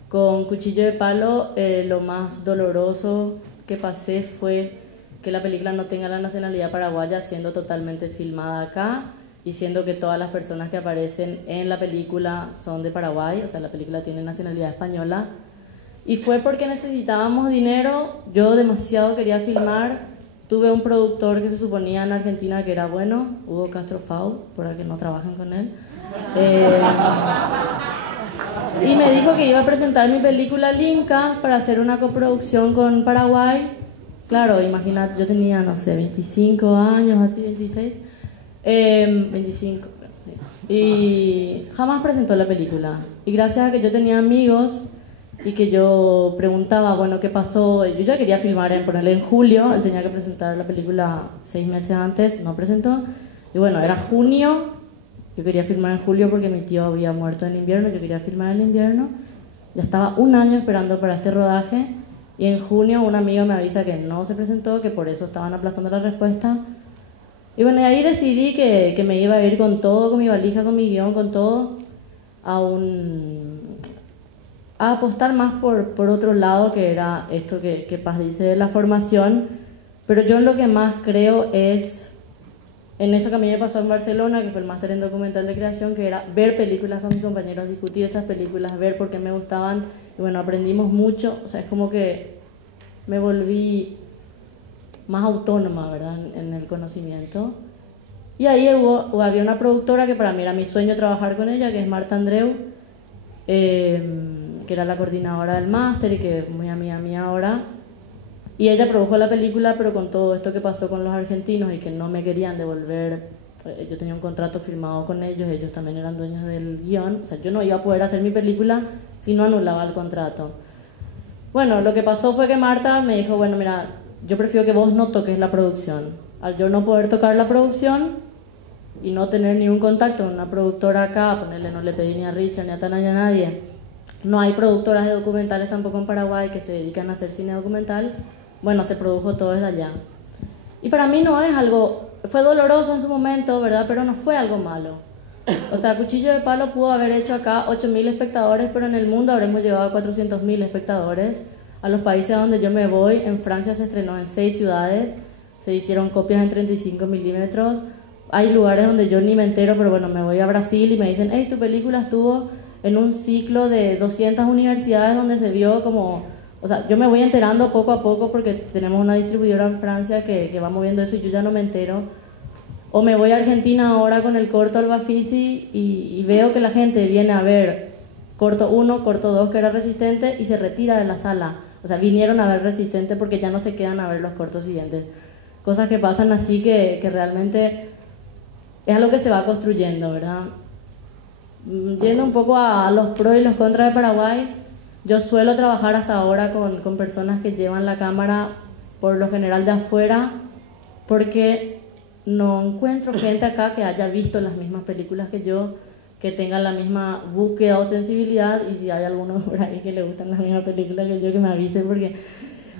Con Cuchillo de Palo, lo más doloroso que pasé fue que la película no tenga la nacionalidad paraguaya, siendo totalmente filmada acá y siendo que todas las personas que aparecen en la película son de Paraguay, o sea, la película tiene nacionalidad española. Y fue porque necesitábamos dinero, yo demasiado quería filmar, tuve un productor que se suponía en Argentina que era bueno, Hugo Castro Fau, para que no trabajen con él, y me dijo que iba a presentar mi película al Inca para hacer una coproducción con Paraguay. Claro, imagínate, yo tenía, no sé, 25 años, así, 26, 25, sí. Y jamás presentó la película. Y gracias a que yo tenía amigos y que yo preguntaba, bueno, ¿qué pasó? Yo ya quería filmar ponerle en julio, él tenía que presentar la película 6 meses antes, no presentó. Y bueno, era junio, yo quería filmar en julio porque mi tío había muerto en invierno, yo quería filmar en invierno. Ya estaba un año esperando para este rodaje y en junio un amigo me avisa que no se presentó, que por eso estaban aplazando la respuesta. Y bueno, y ahí decidí que me iba a ir con todo, con mi valija, con mi guión, con todo, a apostar más por otro lado, que era esto que Paz dice de la formación. Pero yo lo que más creo es en eso que a mí me pasó en Barcelona, que fue el máster en documental de creación, que era ver películas con mis compañeros, discutir esas películas, ver por qué me gustaban. Y bueno, aprendimos mucho, o sea, es como que me volví más autónoma, ¿verdad?, en el conocimiento. Y ahí había una productora que para mí era mi sueño trabajar con ella, que es Marta Andreu, que era la coordinadora del máster y que es muy amiga mía ahora. Y ella produjo la película, pero con todo esto que pasó con los argentinos y que no me querían devolver, yo tenía un contrato firmado con ellos también eran dueños del guión, o sea, yo no iba a poder hacer mi película si no anulaba el contrato. Bueno, lo que pasó fue que Marta me dijo, bueno, mira, yo prefiero que vos no toques la producción. Al yo no poder tocar la producción y no tener ningún contacto con una productora acá, ponerle, no le pedí ni a Richard ni a Tana ni a nadie, no hay productoras de documentales tampoco en Paraguay que se dedican a hacer cine documental. Bueno, se produjo todo desde allá. Y para mí no es algo, fue doloroso en su momento, ¿verdad? Pero no fue algo malo. O sea, Cuchillo de Palo pudo haber hecho acá 8.000 espectadores, pero en el mundo habremos llegado a 400.000 espectadores. A los países donde yo me voy, en Francia se estrenó en 6 ciudades, se hicieron copias en 35 milímetros. Hay lugares donde yo ni me entero, pero bueno, me voy a Brasil y me dicen, hey, tu película estuvo en un ciclo de 200 universidades donde se vio como... O sea, yo me voy enterando poco a poco porque tenemos una distribuidora en Francia que va moviendo eso y yo ya no me entero. O me voy a Argentina ahora con el corto Albafisi y veo que la gente viene a ver corto 1, corto 2 que era Resistente y se retira de la sala. O sea, vinieron a ver Resistente porque ya no se quedan a ver los cortos siguientes. Cosas que pasan así que realmente es algo que se va construyendo, ¿verdad? Yendo un poco a los pros y los contras de Paraguay, yo suelo trabajar hasta ahora con personas que llevan la cámara por lo general de afuera porque no encuentro gente acá que haya visto las mismas películas que yo, que tenga la misma búsqueda o sensibilidad, y si hay alguno por ahí que le gustan las mismas películas que yo, que me avise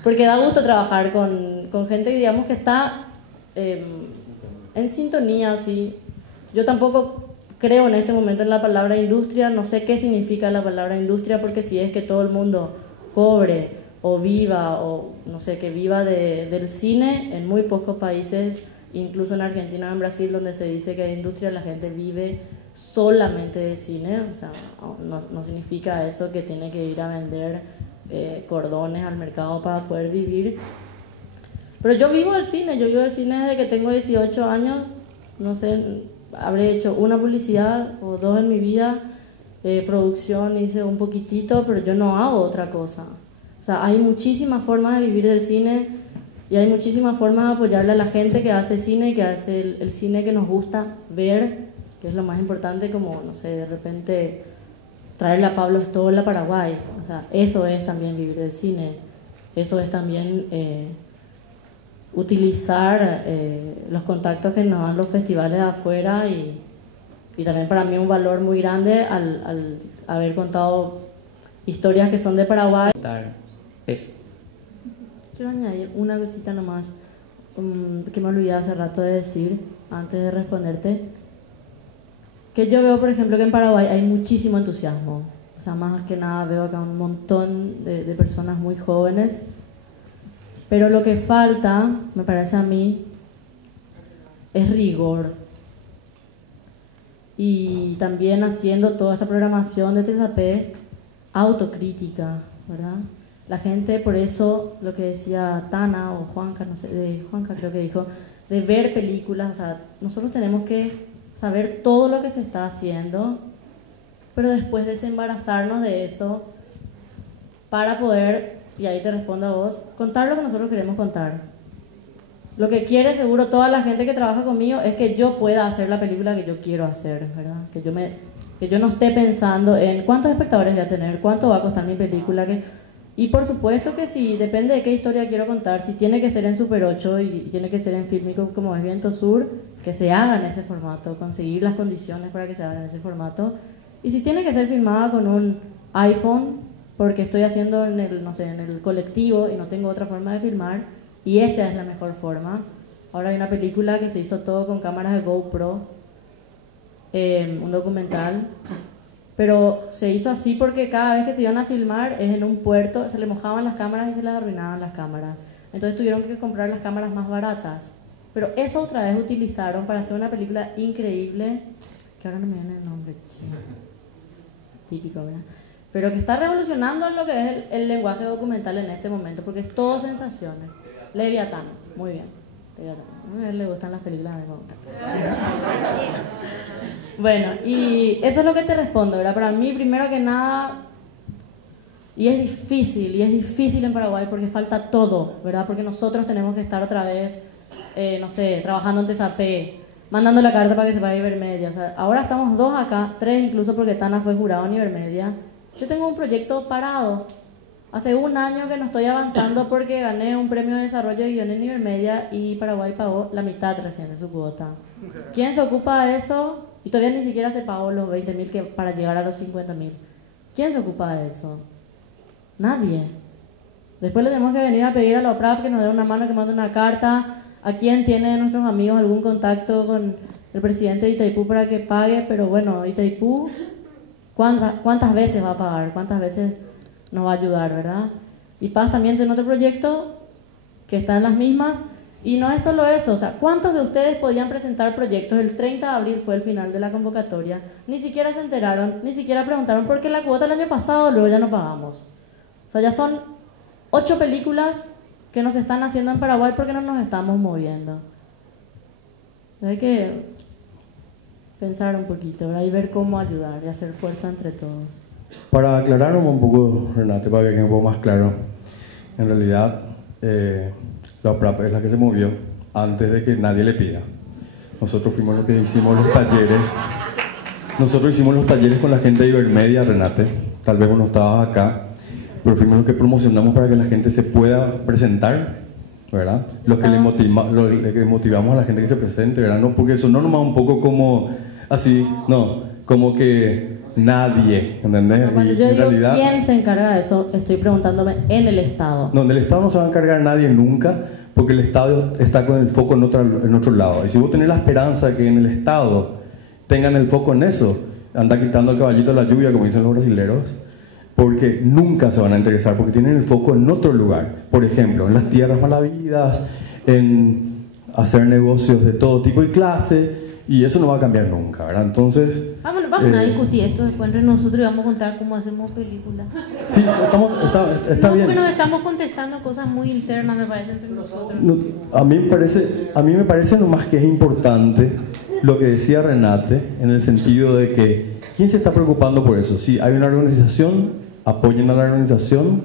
porque da gusto trabajar con gente que digamos que está en sintonía, sí. Yo tampoco creo en este momento en la palabra industria, no sé qué significa la palabra industria, porque si es que todo el mundo cobre o viva, o no sé, que viva del cine, en muy pocos países, incluso en Argentina o en Brasil, donde se dice que hay industria, la gente vive solamente de cine, o sea, no significa eso que tiene que ir a vender cordones al mercado para poder vivir. Pero yo vivo del cine, yo vivo del cine desde que tengo 18 años, no sé, habré hecho una publicidad o dos en mi vida, producción hice un poquitito, pero yo no hago otra cosa. O sea, hay muchísimas formas de vivir del cine y hay muchísimas formas de apoyarle a la gente que hace cine y que hace el cine que nos gusta ver, que es lo más importante, como, no sé, de repente traerle a Pablo Stoll a Paraguay. O sea, eso es también vivir del cine, eso es también utilizar los contactos que nos dan los festivales de afuera y también para mí un valor muy grande al haber contado historias que son de Paraguay. Quiero añadir una cosita nomás que me olvidé hace rato de decir antes de responderte, que yo veo, por ejemplo, que en Paraguay hay muchísimo entusiasmo. O sea, más que nada veo acá un montón de personas muy jóvenes, pero lo que falta, me parece a mí, es rigor. Y también haciendo toda esta programación de TSAP, autocrítica, ¿verdad? La gente, por eso, lo que decía Tana o Juanca, no sé, de Juanca creo que dijo, de ver películas, o sea, nosotros tenemos que saber todo lo que se está haciendo, pero después desembarazarnos de eso para poder, y ahí te respondo a vos, contar lo que nosotros queremos contar. Lo que quiere seguro toda la gente que trabaja conmigo es que yo pueda hacer la película que yo quiero hacer, ¿verdad? Que yo no esté pensando en cuántos espectadores voy a tener, cuánto va a costar mi película, y por supuesto que sí, depende de qué historia quiero contar, si tiene que ser en Super 8 y tiene que ser en Fílmico como es Viento Sur, que se haga en ese formato, conseguir las condiciones para que se haga en ese formato, y si tiene que ser filmada con un iPhone, porque estoy haciendo en el, no sé, en el colectivo y no tengo otra forma de filmar, y esa es la mejor forma. Ahora hay una película que se hizo todo con cámaras de GoPro, un documental, pero se hizo así porque cada vez que se iban a filmar es en un puerto, se le mojaban las cámaras y se les arruinaban las cámaras, entonces tuvieron que comprar las cámaras más baratas, pero eso otra vez utilizaron para hacer una película increíble, que ahora no me viene el nombre, típico, ¿verdad? Pero que está revolucionando lo que es el lenguaje documental en este momento, porque es todo sensaciones. Leviatán, muy bien, Leviatán. A él le gustan las películas de Bogotá. Bueno, y eso es lo que te respondo, ¿verdad? Para mí, primero que nada, y es difícil en Paraguay porque falta todo, ¿verdad? Porque nosotros tenemos que estar otra vez, no sé, trabajando en TSAP, mandando la carta para que se vaya a Ibermedia. O sea, ahora estamos 2 acá, 3 incluso porque Tana fue jurado en Ibermedia. Yo tengo un proyecto parado. Hace 1 año que no estoy avanzando porque gané un premio de desarrollo de guión en Ibermedia y Paraguay pagó la mitad recién de su cuota. ¿Quién se ocupa de eso? Y todavía ni siquiera se pagó los 20.000 que para llegar a los 50.000. ¿Quién se ocupa de eso? Nadie. Después le tenemos que venir a pedir a la OPRAP que nos dé una mano, que mande una carta. ¿A quién tiene de nuestros amigos algún contacto con el presidente de Itaipú para que pague? Pero bueno, Itaipú, ¿cuántas veces va a pagar? ¿Cuántas veces nos va a ayudar, verdad? Y Paz también tiene otro proyecto que está en las mismas, y no es solo eso, o sea, ¿cuántos de ustedes podían presentar proyectos? El 30 de abril fue el final de la convocatoria, ni siquiera se enteraron, ni siquiera preguntaron, porque la cuota el año pasado luego ya no pagamos. O sea, ya son 8 películas que nos están haciendo en Paraguay porque no nos estamos moviendo. Hay que pensar un poquito, ¿verdad? Y ver cómo ayudar y hacer fuerza entre todos. Para aclarar un poco, Renate, para que quede un poco más claro, en realidad la OPRAP es la que se movió antes de que nadie le pida. Nosotros fuimos los que hicimos los talleres. Nosotros hicimos los talleres con la gente de Ibermedia, Renate. Tal vez vos no estabas acá, pero fuimos los que promocionamos para que la gente se pueda presentar, ¿verdad? Los que le motivamos a la gente que se presente, ¿verdad? No, porque eso no nomás un poco como así, no, como que nadie, ¿entendés? Cuando y yo en digo realidad, quién se encarga de eso, estoy preguntándome en el Estado. no, en el Estado no se va a encargar nadie nunca, porque el Estado está con el foco en otro lado. Y si vos tenés la esperanza de que en el Estado tengan el foco en eso, anda quitando el caballito de la lluvia, como dicen los brasileros, porque nunca se van a interesar, porque tienen el foco en otro lugar. Por ejemplo, en las tierras malavidas, en hacer negocios de todo tipo y clase, Y eso no va a cambiar nunca, ¿verdad? Entonces... Vamos a discutir esto después entre nosotros y vamos a contar cómo hacemos películas. Sí, está bien. Porque nos estamos contestando cosas muy internas, me parece, entre nosotros. No, a mí me parece nomás que es importante lo que decía Renate, en el sentido de que, ¿quién se está preocupando por eso? Si hay una organización, apoyen a la organización,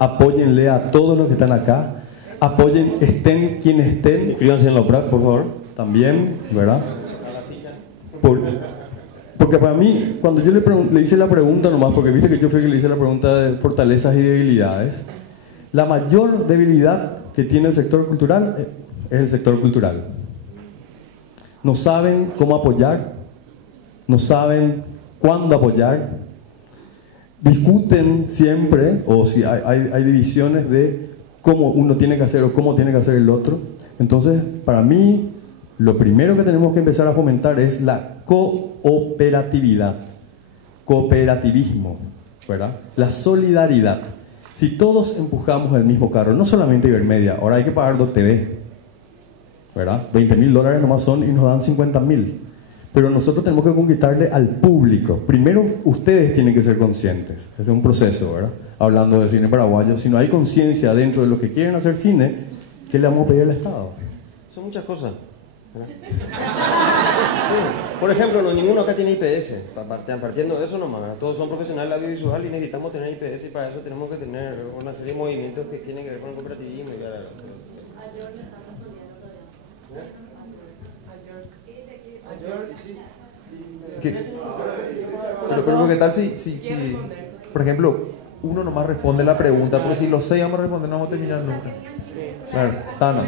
apóyenle a todos los que están acá, apoyen, estén quienes estén. Inscríbanse en la OPRAC, por favor. También, ¿verdad? Porque para mí, cuando yo le hice la pregunta nomás, porque viste que yo fui que le hice la pregunta de fortalezas y debilidades, la mayor debilidad que tiene el sector cultural es el sector cultural. No saben cómo apoyar, no saben cuándo apoyar, discuten siempre, o si hay divisiones de cómo uno tiene que hacer o cómo tiene que hacer el otro. Entonces, para mí, lo primero que tenemos que empezar a fomentar es la cooperatividad, cooperativismo, ¿verdad? La solidaridad. Si todos empujamos el mismo carro, no solamente Ibermedia, ahora hay que pagar DocTV, ¿verdad? $20.000 nomás son y nos dan 50.000. Pero nosotros tenemos que conquistarle al público. Primero, ustedes tienen que ser conscientes. Es un proceso, ¿verdad? Hablando de cine paraguayo, si no hay conciencia dentro de los que quieren hacer cine, ¿qué le vamos a pedir al Estado? Son muchas cosas. Sí. Por ejemplo, ninguno acá tiene IPS. Partiendo de eso nomás, ¿verdad? Todos son profesionales audiovisual y necesitamos tener IPS, y para eso tenemos que tener una serie de movimientos que tienen que ver con el cooperativismo. Pero ¿qué tal si, por ejemplo, uno nomás responde la pregunta? Porque si los 6 vamos a responder, no vamos a terminar nunca. Claro, Tana.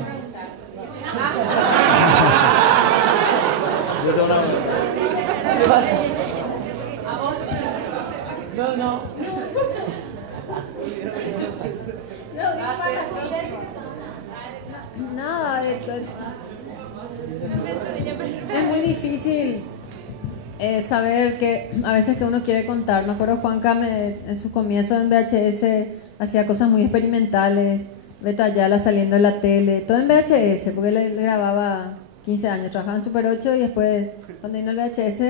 No. Nada, es muy difícil saber que a veces que uno quiere contar. Me acuerdo Juanca en su comienzo en VHS hacía cosas muy experimentales, Beto Ayala saliendo en la tele, todo en VHS, porque él grababa 15 años, trabajaba en Super 8 y después cuando vino el VHS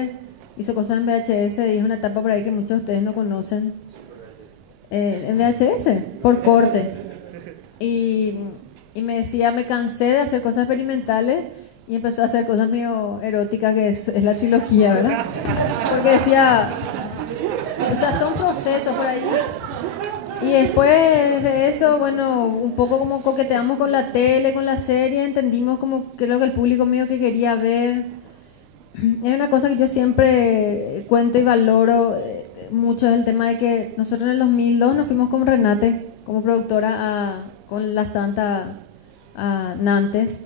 hizo cosas en VHS y es una etapa por ahí que muchos de ustedes no conocen, en VHS, por corte. Y me decía, me cansé de hacer cosas experimentales y empezó a hacer cosas medio eróticas, que es la trilogía, ¿verdad? Porque decía, o sea, son procesos por ahí. Y después de eso, bueno, un poco como coqueteamos con la tele, con la serie, entendimos como que es lo que el público mío que quería ver. Es una cosa que yo siempre cuento y valoro mucho, el tema de que nosotros en el 2002 nos fuimos con Renate, como productora, con La Santa a Nantes.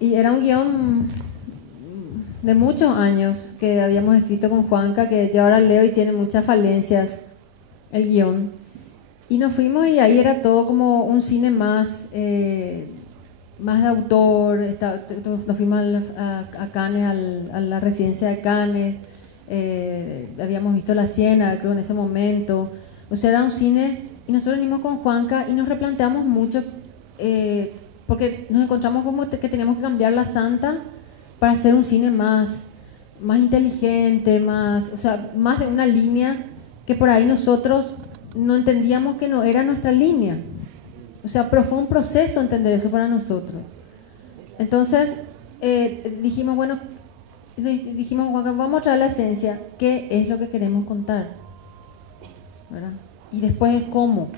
Y era un guión de muchos años que habíamos escrito con Juanca, que yo ahora leo y tiene muchas falencias el guión. Y nos fuimos y ahí era todo como un cine más de autor. Nos fuimos a Cannes, a la residencia de Cannes. Habíamos visto La Siena, creo, en ese momento. O sea, era un cine. Y nosotros venimos con Juanca y nos replanteamos mucho, porque nos encontramos como que teníamos que cambiar La Santa para hacer un cine más inteligente, o sea, más de una línea que por ahí nosotros no entendíamos que no era nuestra línea. O sea, pero fue un proceso entender eso para nosotros. Entonces, dijimos, Juanca, vamos a traer la esencia, ¿qué es lo que queremos contar? ¿Verdad? Y después cómo.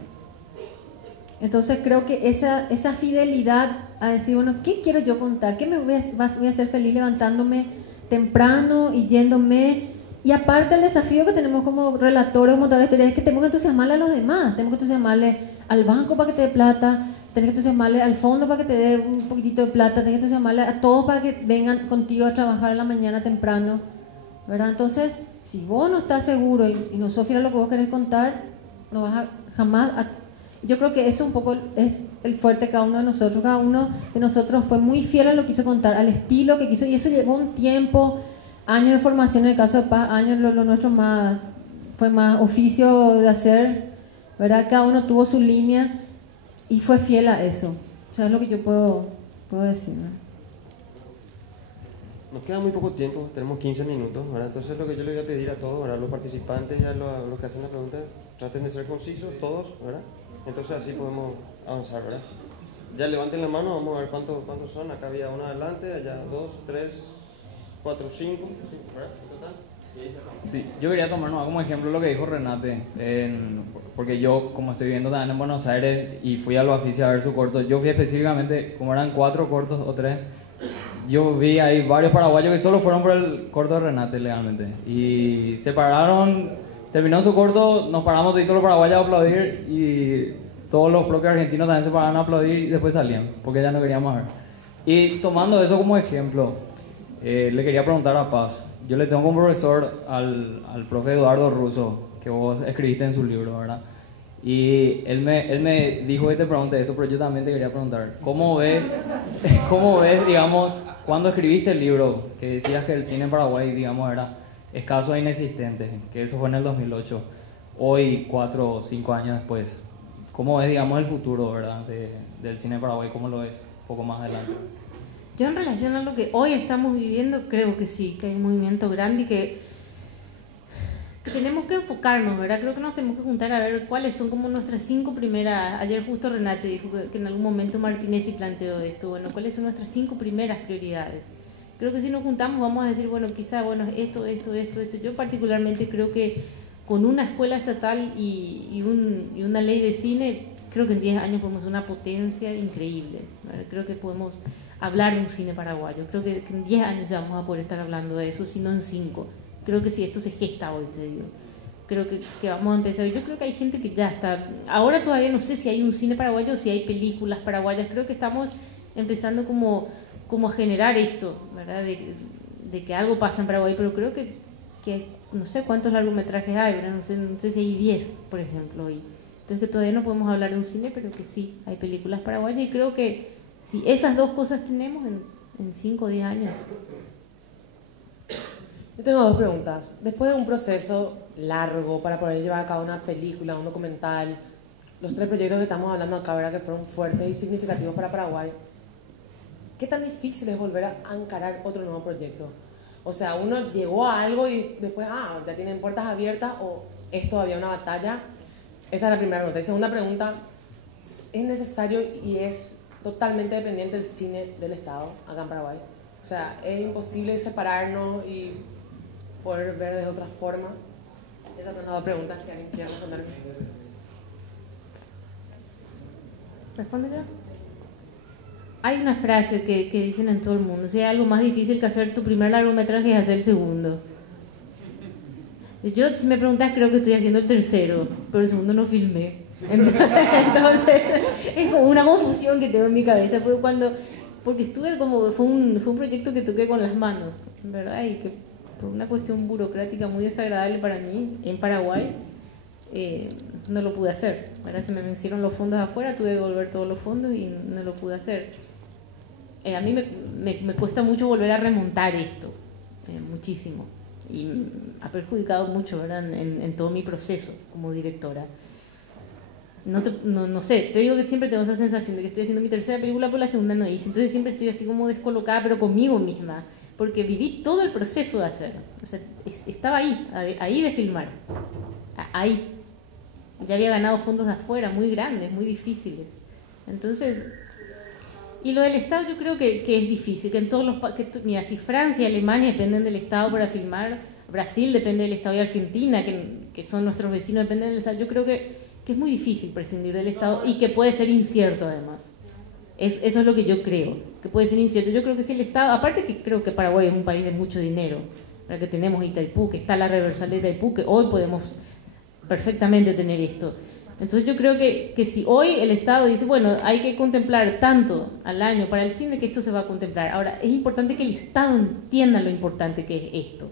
Entonces creo que esa fidelidad a decir, bueno, ¿qué quiero yo contar? ¿Qué me voy a hacer feliz levantándome temprano y yéndome? Y aparte el desafío que tenemos como relatores o montadores de historias es que tenemos que entusiasmarle a los demás, tenemos que entusiasmarle al banco para que te dé plata, tenemos que entusiasmarle al fondo para que te dé un poquitito de plata, tenemos que entusiasmarle a todos para que vengan contigo a trabajar en la mañana temprano, ¿verdad? Entonces, si vos no estás seguro y no sos fiel a lo que vos querés contar, no vas a jamás. Yo creo que eso un poco es el fuerte de cada uno de nosotros. Cada uno de nosotros fue muy fiel a lo que quiso contar, al estilo que quiso, y eso llevó un tiempo, años de formación. En el caso de Paz, años, lo nuestro fue más oficio de hacer, ¿verdad? Cada uno tuvo su línea y fue fiel a eso. O sea, es lo que yo puedo decir, ¿no? nos queda muy poco tiempo, tenemos 15 minutos, ¿verdad? Entonces lo que yo le voy a pedir a todos, ¿verdad? Los participantes y a los que hacen la pregunta, traten de ser concisos todos, ¿verdad? Entonces así podemos avanzar, ¿verdad? Ya levanten la mano, vamos a ver cuántos son. Acá había uno adelante, allá 2, 3, 4, 5, ¿verdad? En total. Y ahí cerramos. Sí, yo quería tomar nomás como ejemplo lo que dijo Renate, porque yo, como estoy viviendo también en Buenos Aires y fui a los oficios a ver su corto, yo fui específicamente, como eran 4 cortos o 3, yo vi ahí varios paraguayos que solo fueron por el corto de Renate legalmente. Y se pararon, terminó su corto, nos paramos todos los paraguayos a aplaudir y todos los propios argentinos también se pararon a aplaudir y después salían, porque ya no queríamos ver. Y tomando eso como ejemplo, le quería preguntar a Paz. Yo le tengo como profesor al profe Eduardo Russo, que vos escribiste en su libro, ¿verdad? Y él me dijo que te pregunte esto, pero yo también te quería preguntar, ¿cómo ves, digamos, cuando escribiste el libro, que decías que el cine en Paraguay, digamos, era escaso e inexistente, que eso fue en el 2008, hoy, 4 o 5 años después, ¿cómo ves, digamos, el futuro, ¿verdad? Del cine en Paraguay? ¿Cómo lo ves un poco más adelante? Yo en relación a lo que hoy estamos viviendo, creo que sí, que hay un movimiento grande y que tenemos que enfocarnos, ¿verdad? Creo que nos tenemos que juntar a ver cuáles son como nuestras 5 primeras. Ayer justo Renate dijo que en algún momento Martinezzi planteó esto. Bueno, ¿cuáles son nuestras 5 primeras prioridades? Creo que si nos juntamos vamos a decir, bueno, quizá, bueno, esto. Yo particularmente creo que con una escuela estatal y una ley de cine, creo que en 10 años podemos ser una potencia increíble, ¿verdad? Creo que podemos hablar de un cine paraguayo. Creo que en 10 años ya vamos a poder estar hablando de eso, si no en 5. Creo que si esto se gesta hoy, te digo. Creo que vamos a empezar. Yo creo que hay gente que ya está. Ahora todavía no sé si hay un cine paraguayo o si hay películas paraguayas. Creo que estamos empezando como a generar esto, ¿verdad? De que algo pasa en Paraguay, pero creo que no sé cuántos largometrajes hay, ¿verdad? No sé si hay 10, por ejemplo, hoy. Entonces que todavía no podemos hablar de un cine, pero que sí, hay películas paraguayas y creo que si esas dos cosas tenemos en 5 o 10 años. Yo tengo 2 preguntas. Después de un proceso largo para poder llevar a cabo una película, un documental, los 3 proyectos que estamos hablando acá, ¿verdad? Que fueron fuertes y significativos para Paraguay, ¿qué tan difícil es volver a encarar otro nuevo proyecto? O sea, uno llegó a algo y después, ya tienen puertas abiertas o es todavía una batalla. Esa es la primera pregunta. Y segunda pregunta, ¿es necesario y es totalmente dependiente del cine del Estado acá en Paraguay? O sea, es imposible separarnos y poder ver de otra forma. Esas son las 2 preguntas que alguien quiera responder. ¿Responde yo? Hay una frase que dicen en todo el mundo: si hay algo más difícil que hacer tu primer largometraje es hacer el segundo. Yo, si me preguntas, creo que estoy haciendo el tercero, pero el segundo no filmé. Entonces es como una confusión que tengo en mi cabeza, porque estuve como, fue un proyecto que toqué con las manos, ¿verdad? Y que por una cuestión burocrática muy desagradable para mí, en Paraguay, no lo pude hacer, ¿verdad? Se me vencieron los fondos afuera, tuve que devolver todos los fondos y no lo pude hacer. A mí me cuesta mucho volver a remontar esto, muchísimo, y ha perjudicado mucho, ¿verdad? En todo mi proceso como directora. No sé, te digo que siempre tengo esa sensación de que estoy haciendo mi tercera película, por la segunda no hice, entonces siempre estoy así como descolocada, pero conmigo misma, porque viví todo el proceso de hacer, o sea, estaba ahí de filmar, ahí, ya había ganado fondos de afuera, muy grandes, muy difíciles, entonces, y lo del Estado yo creo que es difícil, que en todos mira, si Francia y Alemania dependen del Estado para filmar, Brasil depende del Estado y Argentina, que son nuestros vecinos, dependen del Estado, yo creo que es muy difícil prescindir del Estado y que puede ser incierto además. Eso es lo que yo creo, que puede ser incierto. Yo creo que si el Estado, aparte que creo que Paraguay es un país de mucho dinero, para que tenemos Itaipú, que está la reversal de Itaipú, que hoy podemos perfectamente tener esto. Entonces yo creo que si hoy el Estado dice, bueno, hay que contemplar tanto al año para el cine, que esto se va a contemplar. Ahora, es importante que el Estado entienda lo importante que es esto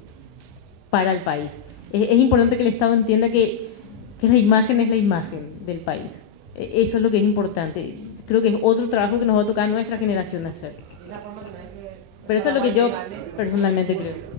para el país. Es importante que el Estado entienda que la imagen es la imagen del país. Eso es lo que es importante. Creo que es otro trabajo que nos va a tocar a nuestra generación hacer. Pero eso es lo que yo personalmente creo.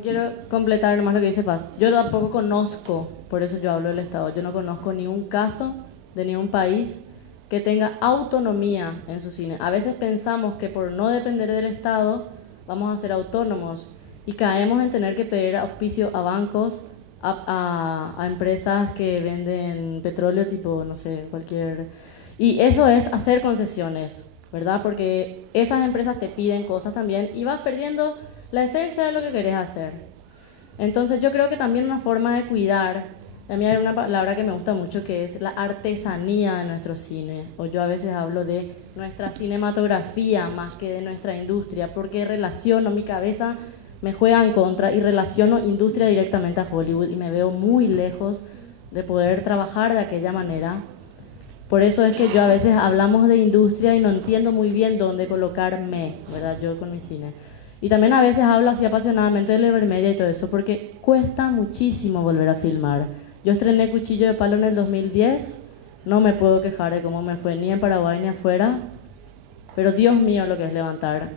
Quiero completar nomás lo que dice Paz. Yo tampoco conozco, por eso yo hablo del Estado, yo no conozco ni un caso de ni un país que tenga autonomía en su cine. A veces pensamos que por no depender del Estado vamos a ser autónomos y caemos en tener que pedir auspicio a bancos, a empresas que venden petróleo, tipo, no sé, cualquier... Y eso es hacer concesiones, ¿verdad? Porque esas empresas te piden cosas también y vas perdiendo la esencia de lo que querés hacer. Entonces yo creo que también una forma de cuidar, a mí hay una palabra que me gusta mucho que es la artesanía de nuestro cine, o yo a veces hablo de nuestra cinematografía más que de nuestra industria, porque relaciono, mi cabeza me juega en contra y relaciono industria directamente a Hollywood y me veo muy lejos de poder trabajar de aquella manera. Por eso es que yo a veces hablamos de industria y no entiendo muy bien dónde colocarme, ¿verdad? Yo con mi cine. Y también a veces hablo así apasionadamente del Evermedia y todo eso, porque cuesta muchísimo volver a filmar. Yo estrené Cuchillo de Palo en el 2010, no me puedo quejar de cómo me fue ni en Paraguay ni afuera, pero Dios mío lo que es levantar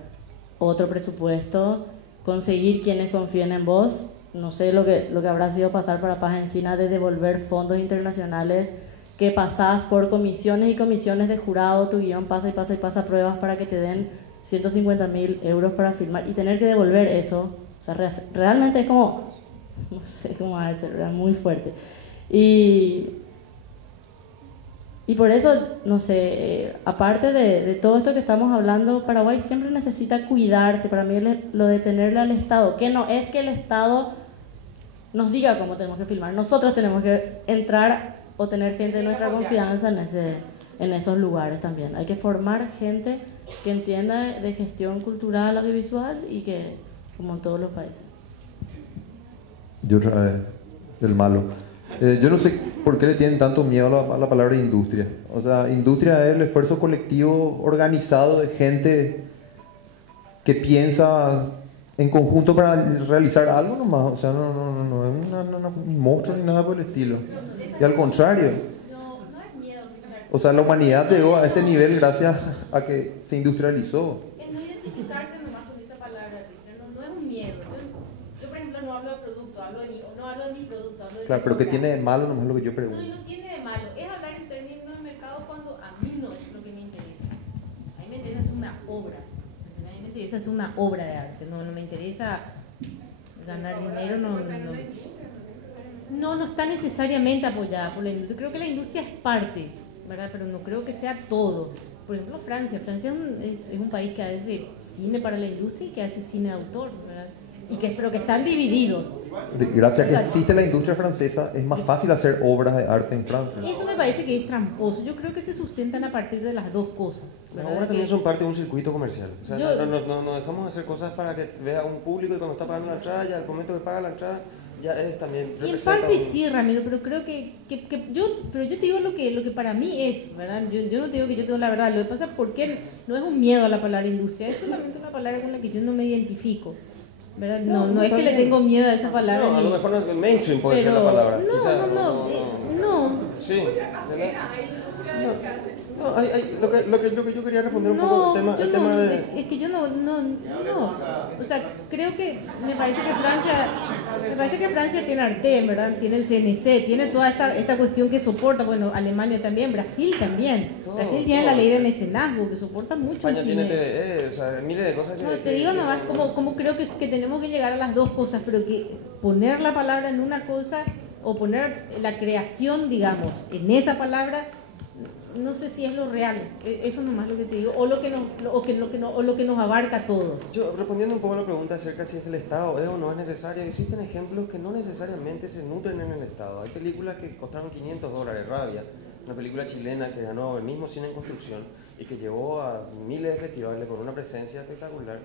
otro presupuesto, conseguir quienes confíen en vos, no sé lo que habrá sido pasar para Paz Encina de devolver fondos internacionales, que pasás por comisiones y comisiones de jurado, tu guión pasa y pasa y pasa pruebas para que te den 150.000 euros para filmar y tener que devolver eso, o sea, realmente es como, no sé cómo va a ser, ¿verdad? Muy fuerte. Y por eso, no sé, aparte de todo esto que estamos hablando, Paraguay siempre necesita cuidarse. Para mí lo de tenerle al Estado, que no es que el Estado nos diga cómo tenemos que filmar, nosotros tenemos que entrar o tener gente de nuestra confianza en esos lugares también. Hay que formar gente que entienda de gestión cultural, audiovisual y que, como en todos los países. Yo otra vez, el malo. Yo no sé por qué le tienen tanto miedo a la palabra industria. O sea, industria es el esfuerzo colectivo organizado de gente que piensa en conjunto para realizar algo nomás. O sea, no es un monstruo ni nada por el estilo. Y al contrario, o sea, la humanidad llegó a este nivel gracias a que se industrializó. Es no identificarse nomás con esa palabra, no es un miedo. Yo, por ejemplo, no hablo de producto, no hablo de mi producto, hablo de... Claro, pero ¿qué tiene de malo? Nomás lo que yo pregunto. No tiene de malo. Es hablar en términos de mercado cuando a mí no es lo que me interesa. A mí me interesa una obra. A mí me interesa es una obra de arte. No me interesa ganar dinero. No está necesariamente apoyada por la industria. Creo que la industria es parte, ¿verdad? Pero no creo que sea todo. Por ejemplo, Francia es un país que hace cine para la industria y que hace cine de autor, ¿verdad? Pero que están divididos. Gracias a que existe la industria francesa, es más fácil hacer obras de arte en Francia. Eso me parece que es tramposo. Yo creo que se sustentan a partir de las dos cosas. Las obras también son parte de un circuito comercial. O sea, no dejamos de hacer cosas para que vea un público y cuando está pagando la entrada, ya al momento que paga la entrada, ya es también... Y en parte sí, Ramiro, pero creo que yo te digo lo que para mí es, ¿verdad? Yo no te digo que yo tengo la verdad. Lo que pasa es porque no es un miedo a la palabra industria, es solamente una palabra con la que yo no me identifico. ¿Verdad? No es que le tengo miedo a esa palabra. No, a lo mejor no es el mainstream puede ser la palabra. No. Sí. No, lo que yo quería responder un poco el tema de... Es que yo no. O sea, creo que me parece que Francia tiene Arte, ¿verdad? Tiene el CNC, tiene toda esta cuestión que soporta, bueno, Alemania también, Brasil también. Brasil tiene la ley de mecenazgo que soporta mucho. España tiene TVE, o sea, miles de cosas que... No, te digo nomás como creo que tenemos que llegar a las dos cosas, pero que poner la palabra en una cosa o poner la creación, digamos, en esa palabra, no sé si es lo real. Eso nomás lo que te digo, o lo que nos abarca a todos. Yo, respondiendo un poco a la pregunta acerca de si es el Estado es o no es necesario, existen ejemplos que no necesariamente se nutren en el Estado. Hay películas que costaron $500, Rabia, una película chilena que ganó el mismo cine en construcción y que llevó a miles de festivales con una presencia espectacular,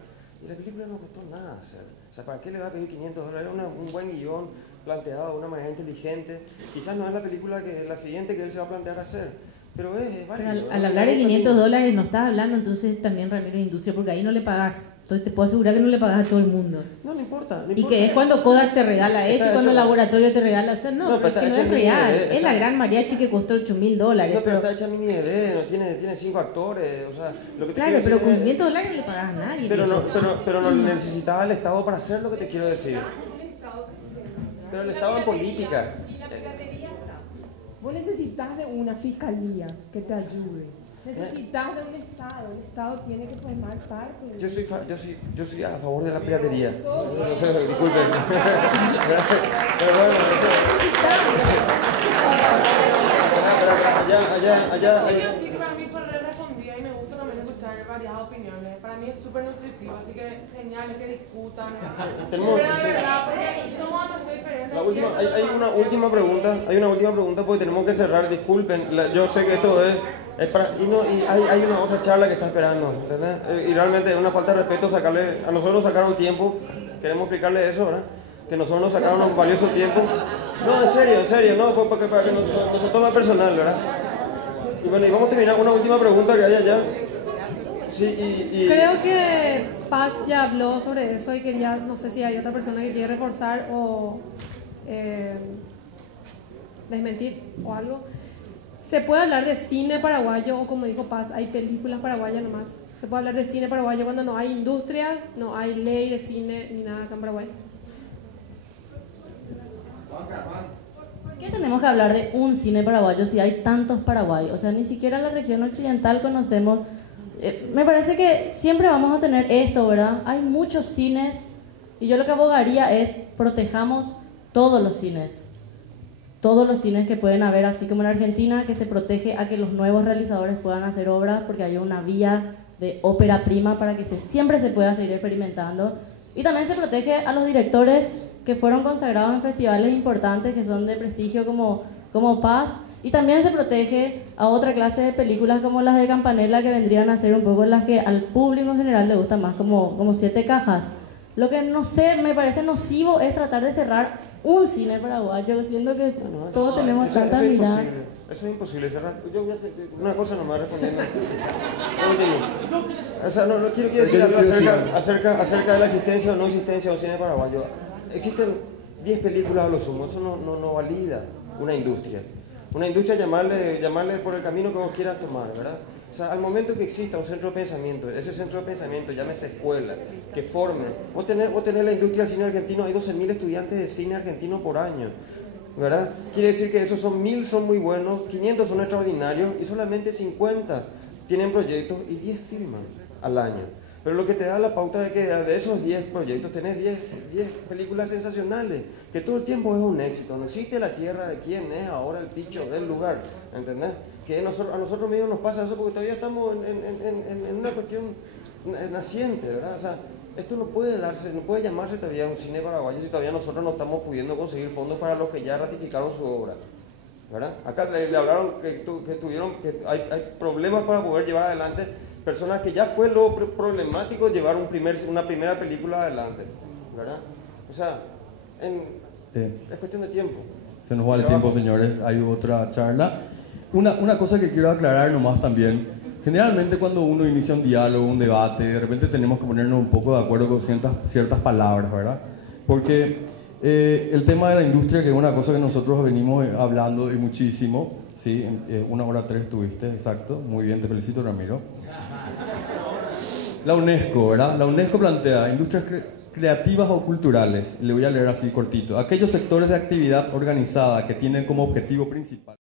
y la película no costó nada hacer. O sea, ¿para qué le va a pedir $500? Era un buen guión planteado de una manera inteligente. Quizás no es la película la siguiente que él se va a plantear hacer, pero es válido. Pero al hablar de $500 no estás hablando entonces también, Ramiro, de industria, porque ahí no le pagás. Entonces te puedo asegurar que no le pagás a todo el mundo. No importa. Y que es cuando Kodak te regala esto, cuando el laboratorio te regala, o sea, pero es que no es real. Es la gran mariachi que costó $8.000. No, pero está hecha mini ED, no tiene 5 actores, o sea, lo que te claro, pero con $500 no le pagás a nadie. Pero no necesitaba el Estado para hacer lo que te quiero decir. Pero el Estado en política. Vos necesitas de una fiscalía que te ayude. Necesitas de un Estado. El Estado tiene que formar parte. Yo soy a favor de la piratería. No sé, disculpen. Pero bueno, Yo sí que para mí fue re respondida y me gusta también escuchar varias opiniones. Para mí es súper nutritivo, así que genial es que discutan. Pero de verdad, porque somos demasiado diferentes. Hay una última pregunta porque tenemos que cerrar, disculpen. Yo sé que esto es para... hay una otra charla que está esperando, ¿entendés? Y realmente es una falta de respeto sacarle... A nosotros nos sacaron tiempo, queremos explicarle eso, ¿verdad? Que nosotros nos sacaron un valioso tiempo. No, en serio, no, para que no se tome personal, ¿verdad? Y bueno, y vamos a terminar con una última pregunta que hay allá. Sí, Creo que Paz ya habló sobre eso y quería, no sé si hay otra persona que quiere reforzar o desmentir o algo. Se puede hablar de cine paraguayo o, como dijo Paz, hay películas paraguayas nomás. Se puede hablar de cine paraguayo cuando no hay industria, no hay ley de cine ni nada acá en Paraguay. ¿Por qué tenemos que hablar de un cine paraguayo si hay tantos paraguayos? O sea, ni siquiera la región occidental conocemos. Me parece que siempre vamos a tener esto, ¿verdad? Hay muchos cines y yo lo que abogaría es protejamos todos los cines que pueden haber, así como en Argentina, que se protege a que los nuevos realizadores puedan hacer obras porque hay una vía de ópera prima para que siempre se pueda seguir experimentando. Y también se protege a los directores que fueron consagrados en festivales importantes que son de prestigio como Paz, y también se protege a otra clase de películas como las de Campanella, que vendrían a ser un poco las que al público en general le gustan más, como Siete Cajas. Lo que no sé, me parece nocivo es tratar de cerrar un cine paraguayo, siendo que todos tenemos tanta mirada. Eso es imposible cerrar. Yo voy a hacer una cosa nomás respondiendo. O sea, no quiero decir algo acerca de la existencia o no existencia de un cine paraguayo. Existen 10 películas a lo sumo, eso no valida una industria. Una industria, llamarle por el camino que vos quieras tomar, ¿verdad? O sea, al momento que exista un centro de pensamiento, ese centro de pensamiento, llámese escuela, que forme. Vos tenés la industria del cine argentino, hay 12.000 estudiantes de cine argentino por año, ¿verdad? Quiere decir que esos 1.000 son muy buenos, 500 son extraordinarios y solamente 50 tienen proyectos y 10 filman al año. Pero lo que te da la pauta de que de esos 10 proyectos tenés 10 películas sensacionales, que todo el tiempo es un éxito. No existe la tierra de quién es ahora el picho del lugar, ¿entendés? Que a nosotros mismos nos pasa eso porque todavía estamos en una cuestión naciente, ¿verdad? O sea, esto no puede llamarse todavía un cine paraguayo si todavía nosotros no estamos pudiendo conseguir fondos para los que ya ratificaron su obra, ¿verdad? Acá le hablaron que hay problemas para poder llevar adelante personas que ya fue lo problemático llevar una primera película adelante, ¿verdad? O sea, es cuestión de tiempo. Se nos va el tiempo, señores. Hay otra charla. Una cosa que quiero aclarar nomás también. Generalmente cuando uno inicia un diálogo, un debate, de repente tenemos que ponernos un poco de acuerdo con ciertas palabras, ¿verdad? Porque el tema de la industria, que es una cosa que nosotros venimos hablando y muchísimo, ¿sí? 1h03 tuviste, exacto. Muy bien, te felicito, Ramiro. La UNESCO, ¿verdad? La UNESCO plantea industrias creativas o culturales. Le voy a leer así cortito. Aquellos sectores de actividad organizada que tienen como objetivo principal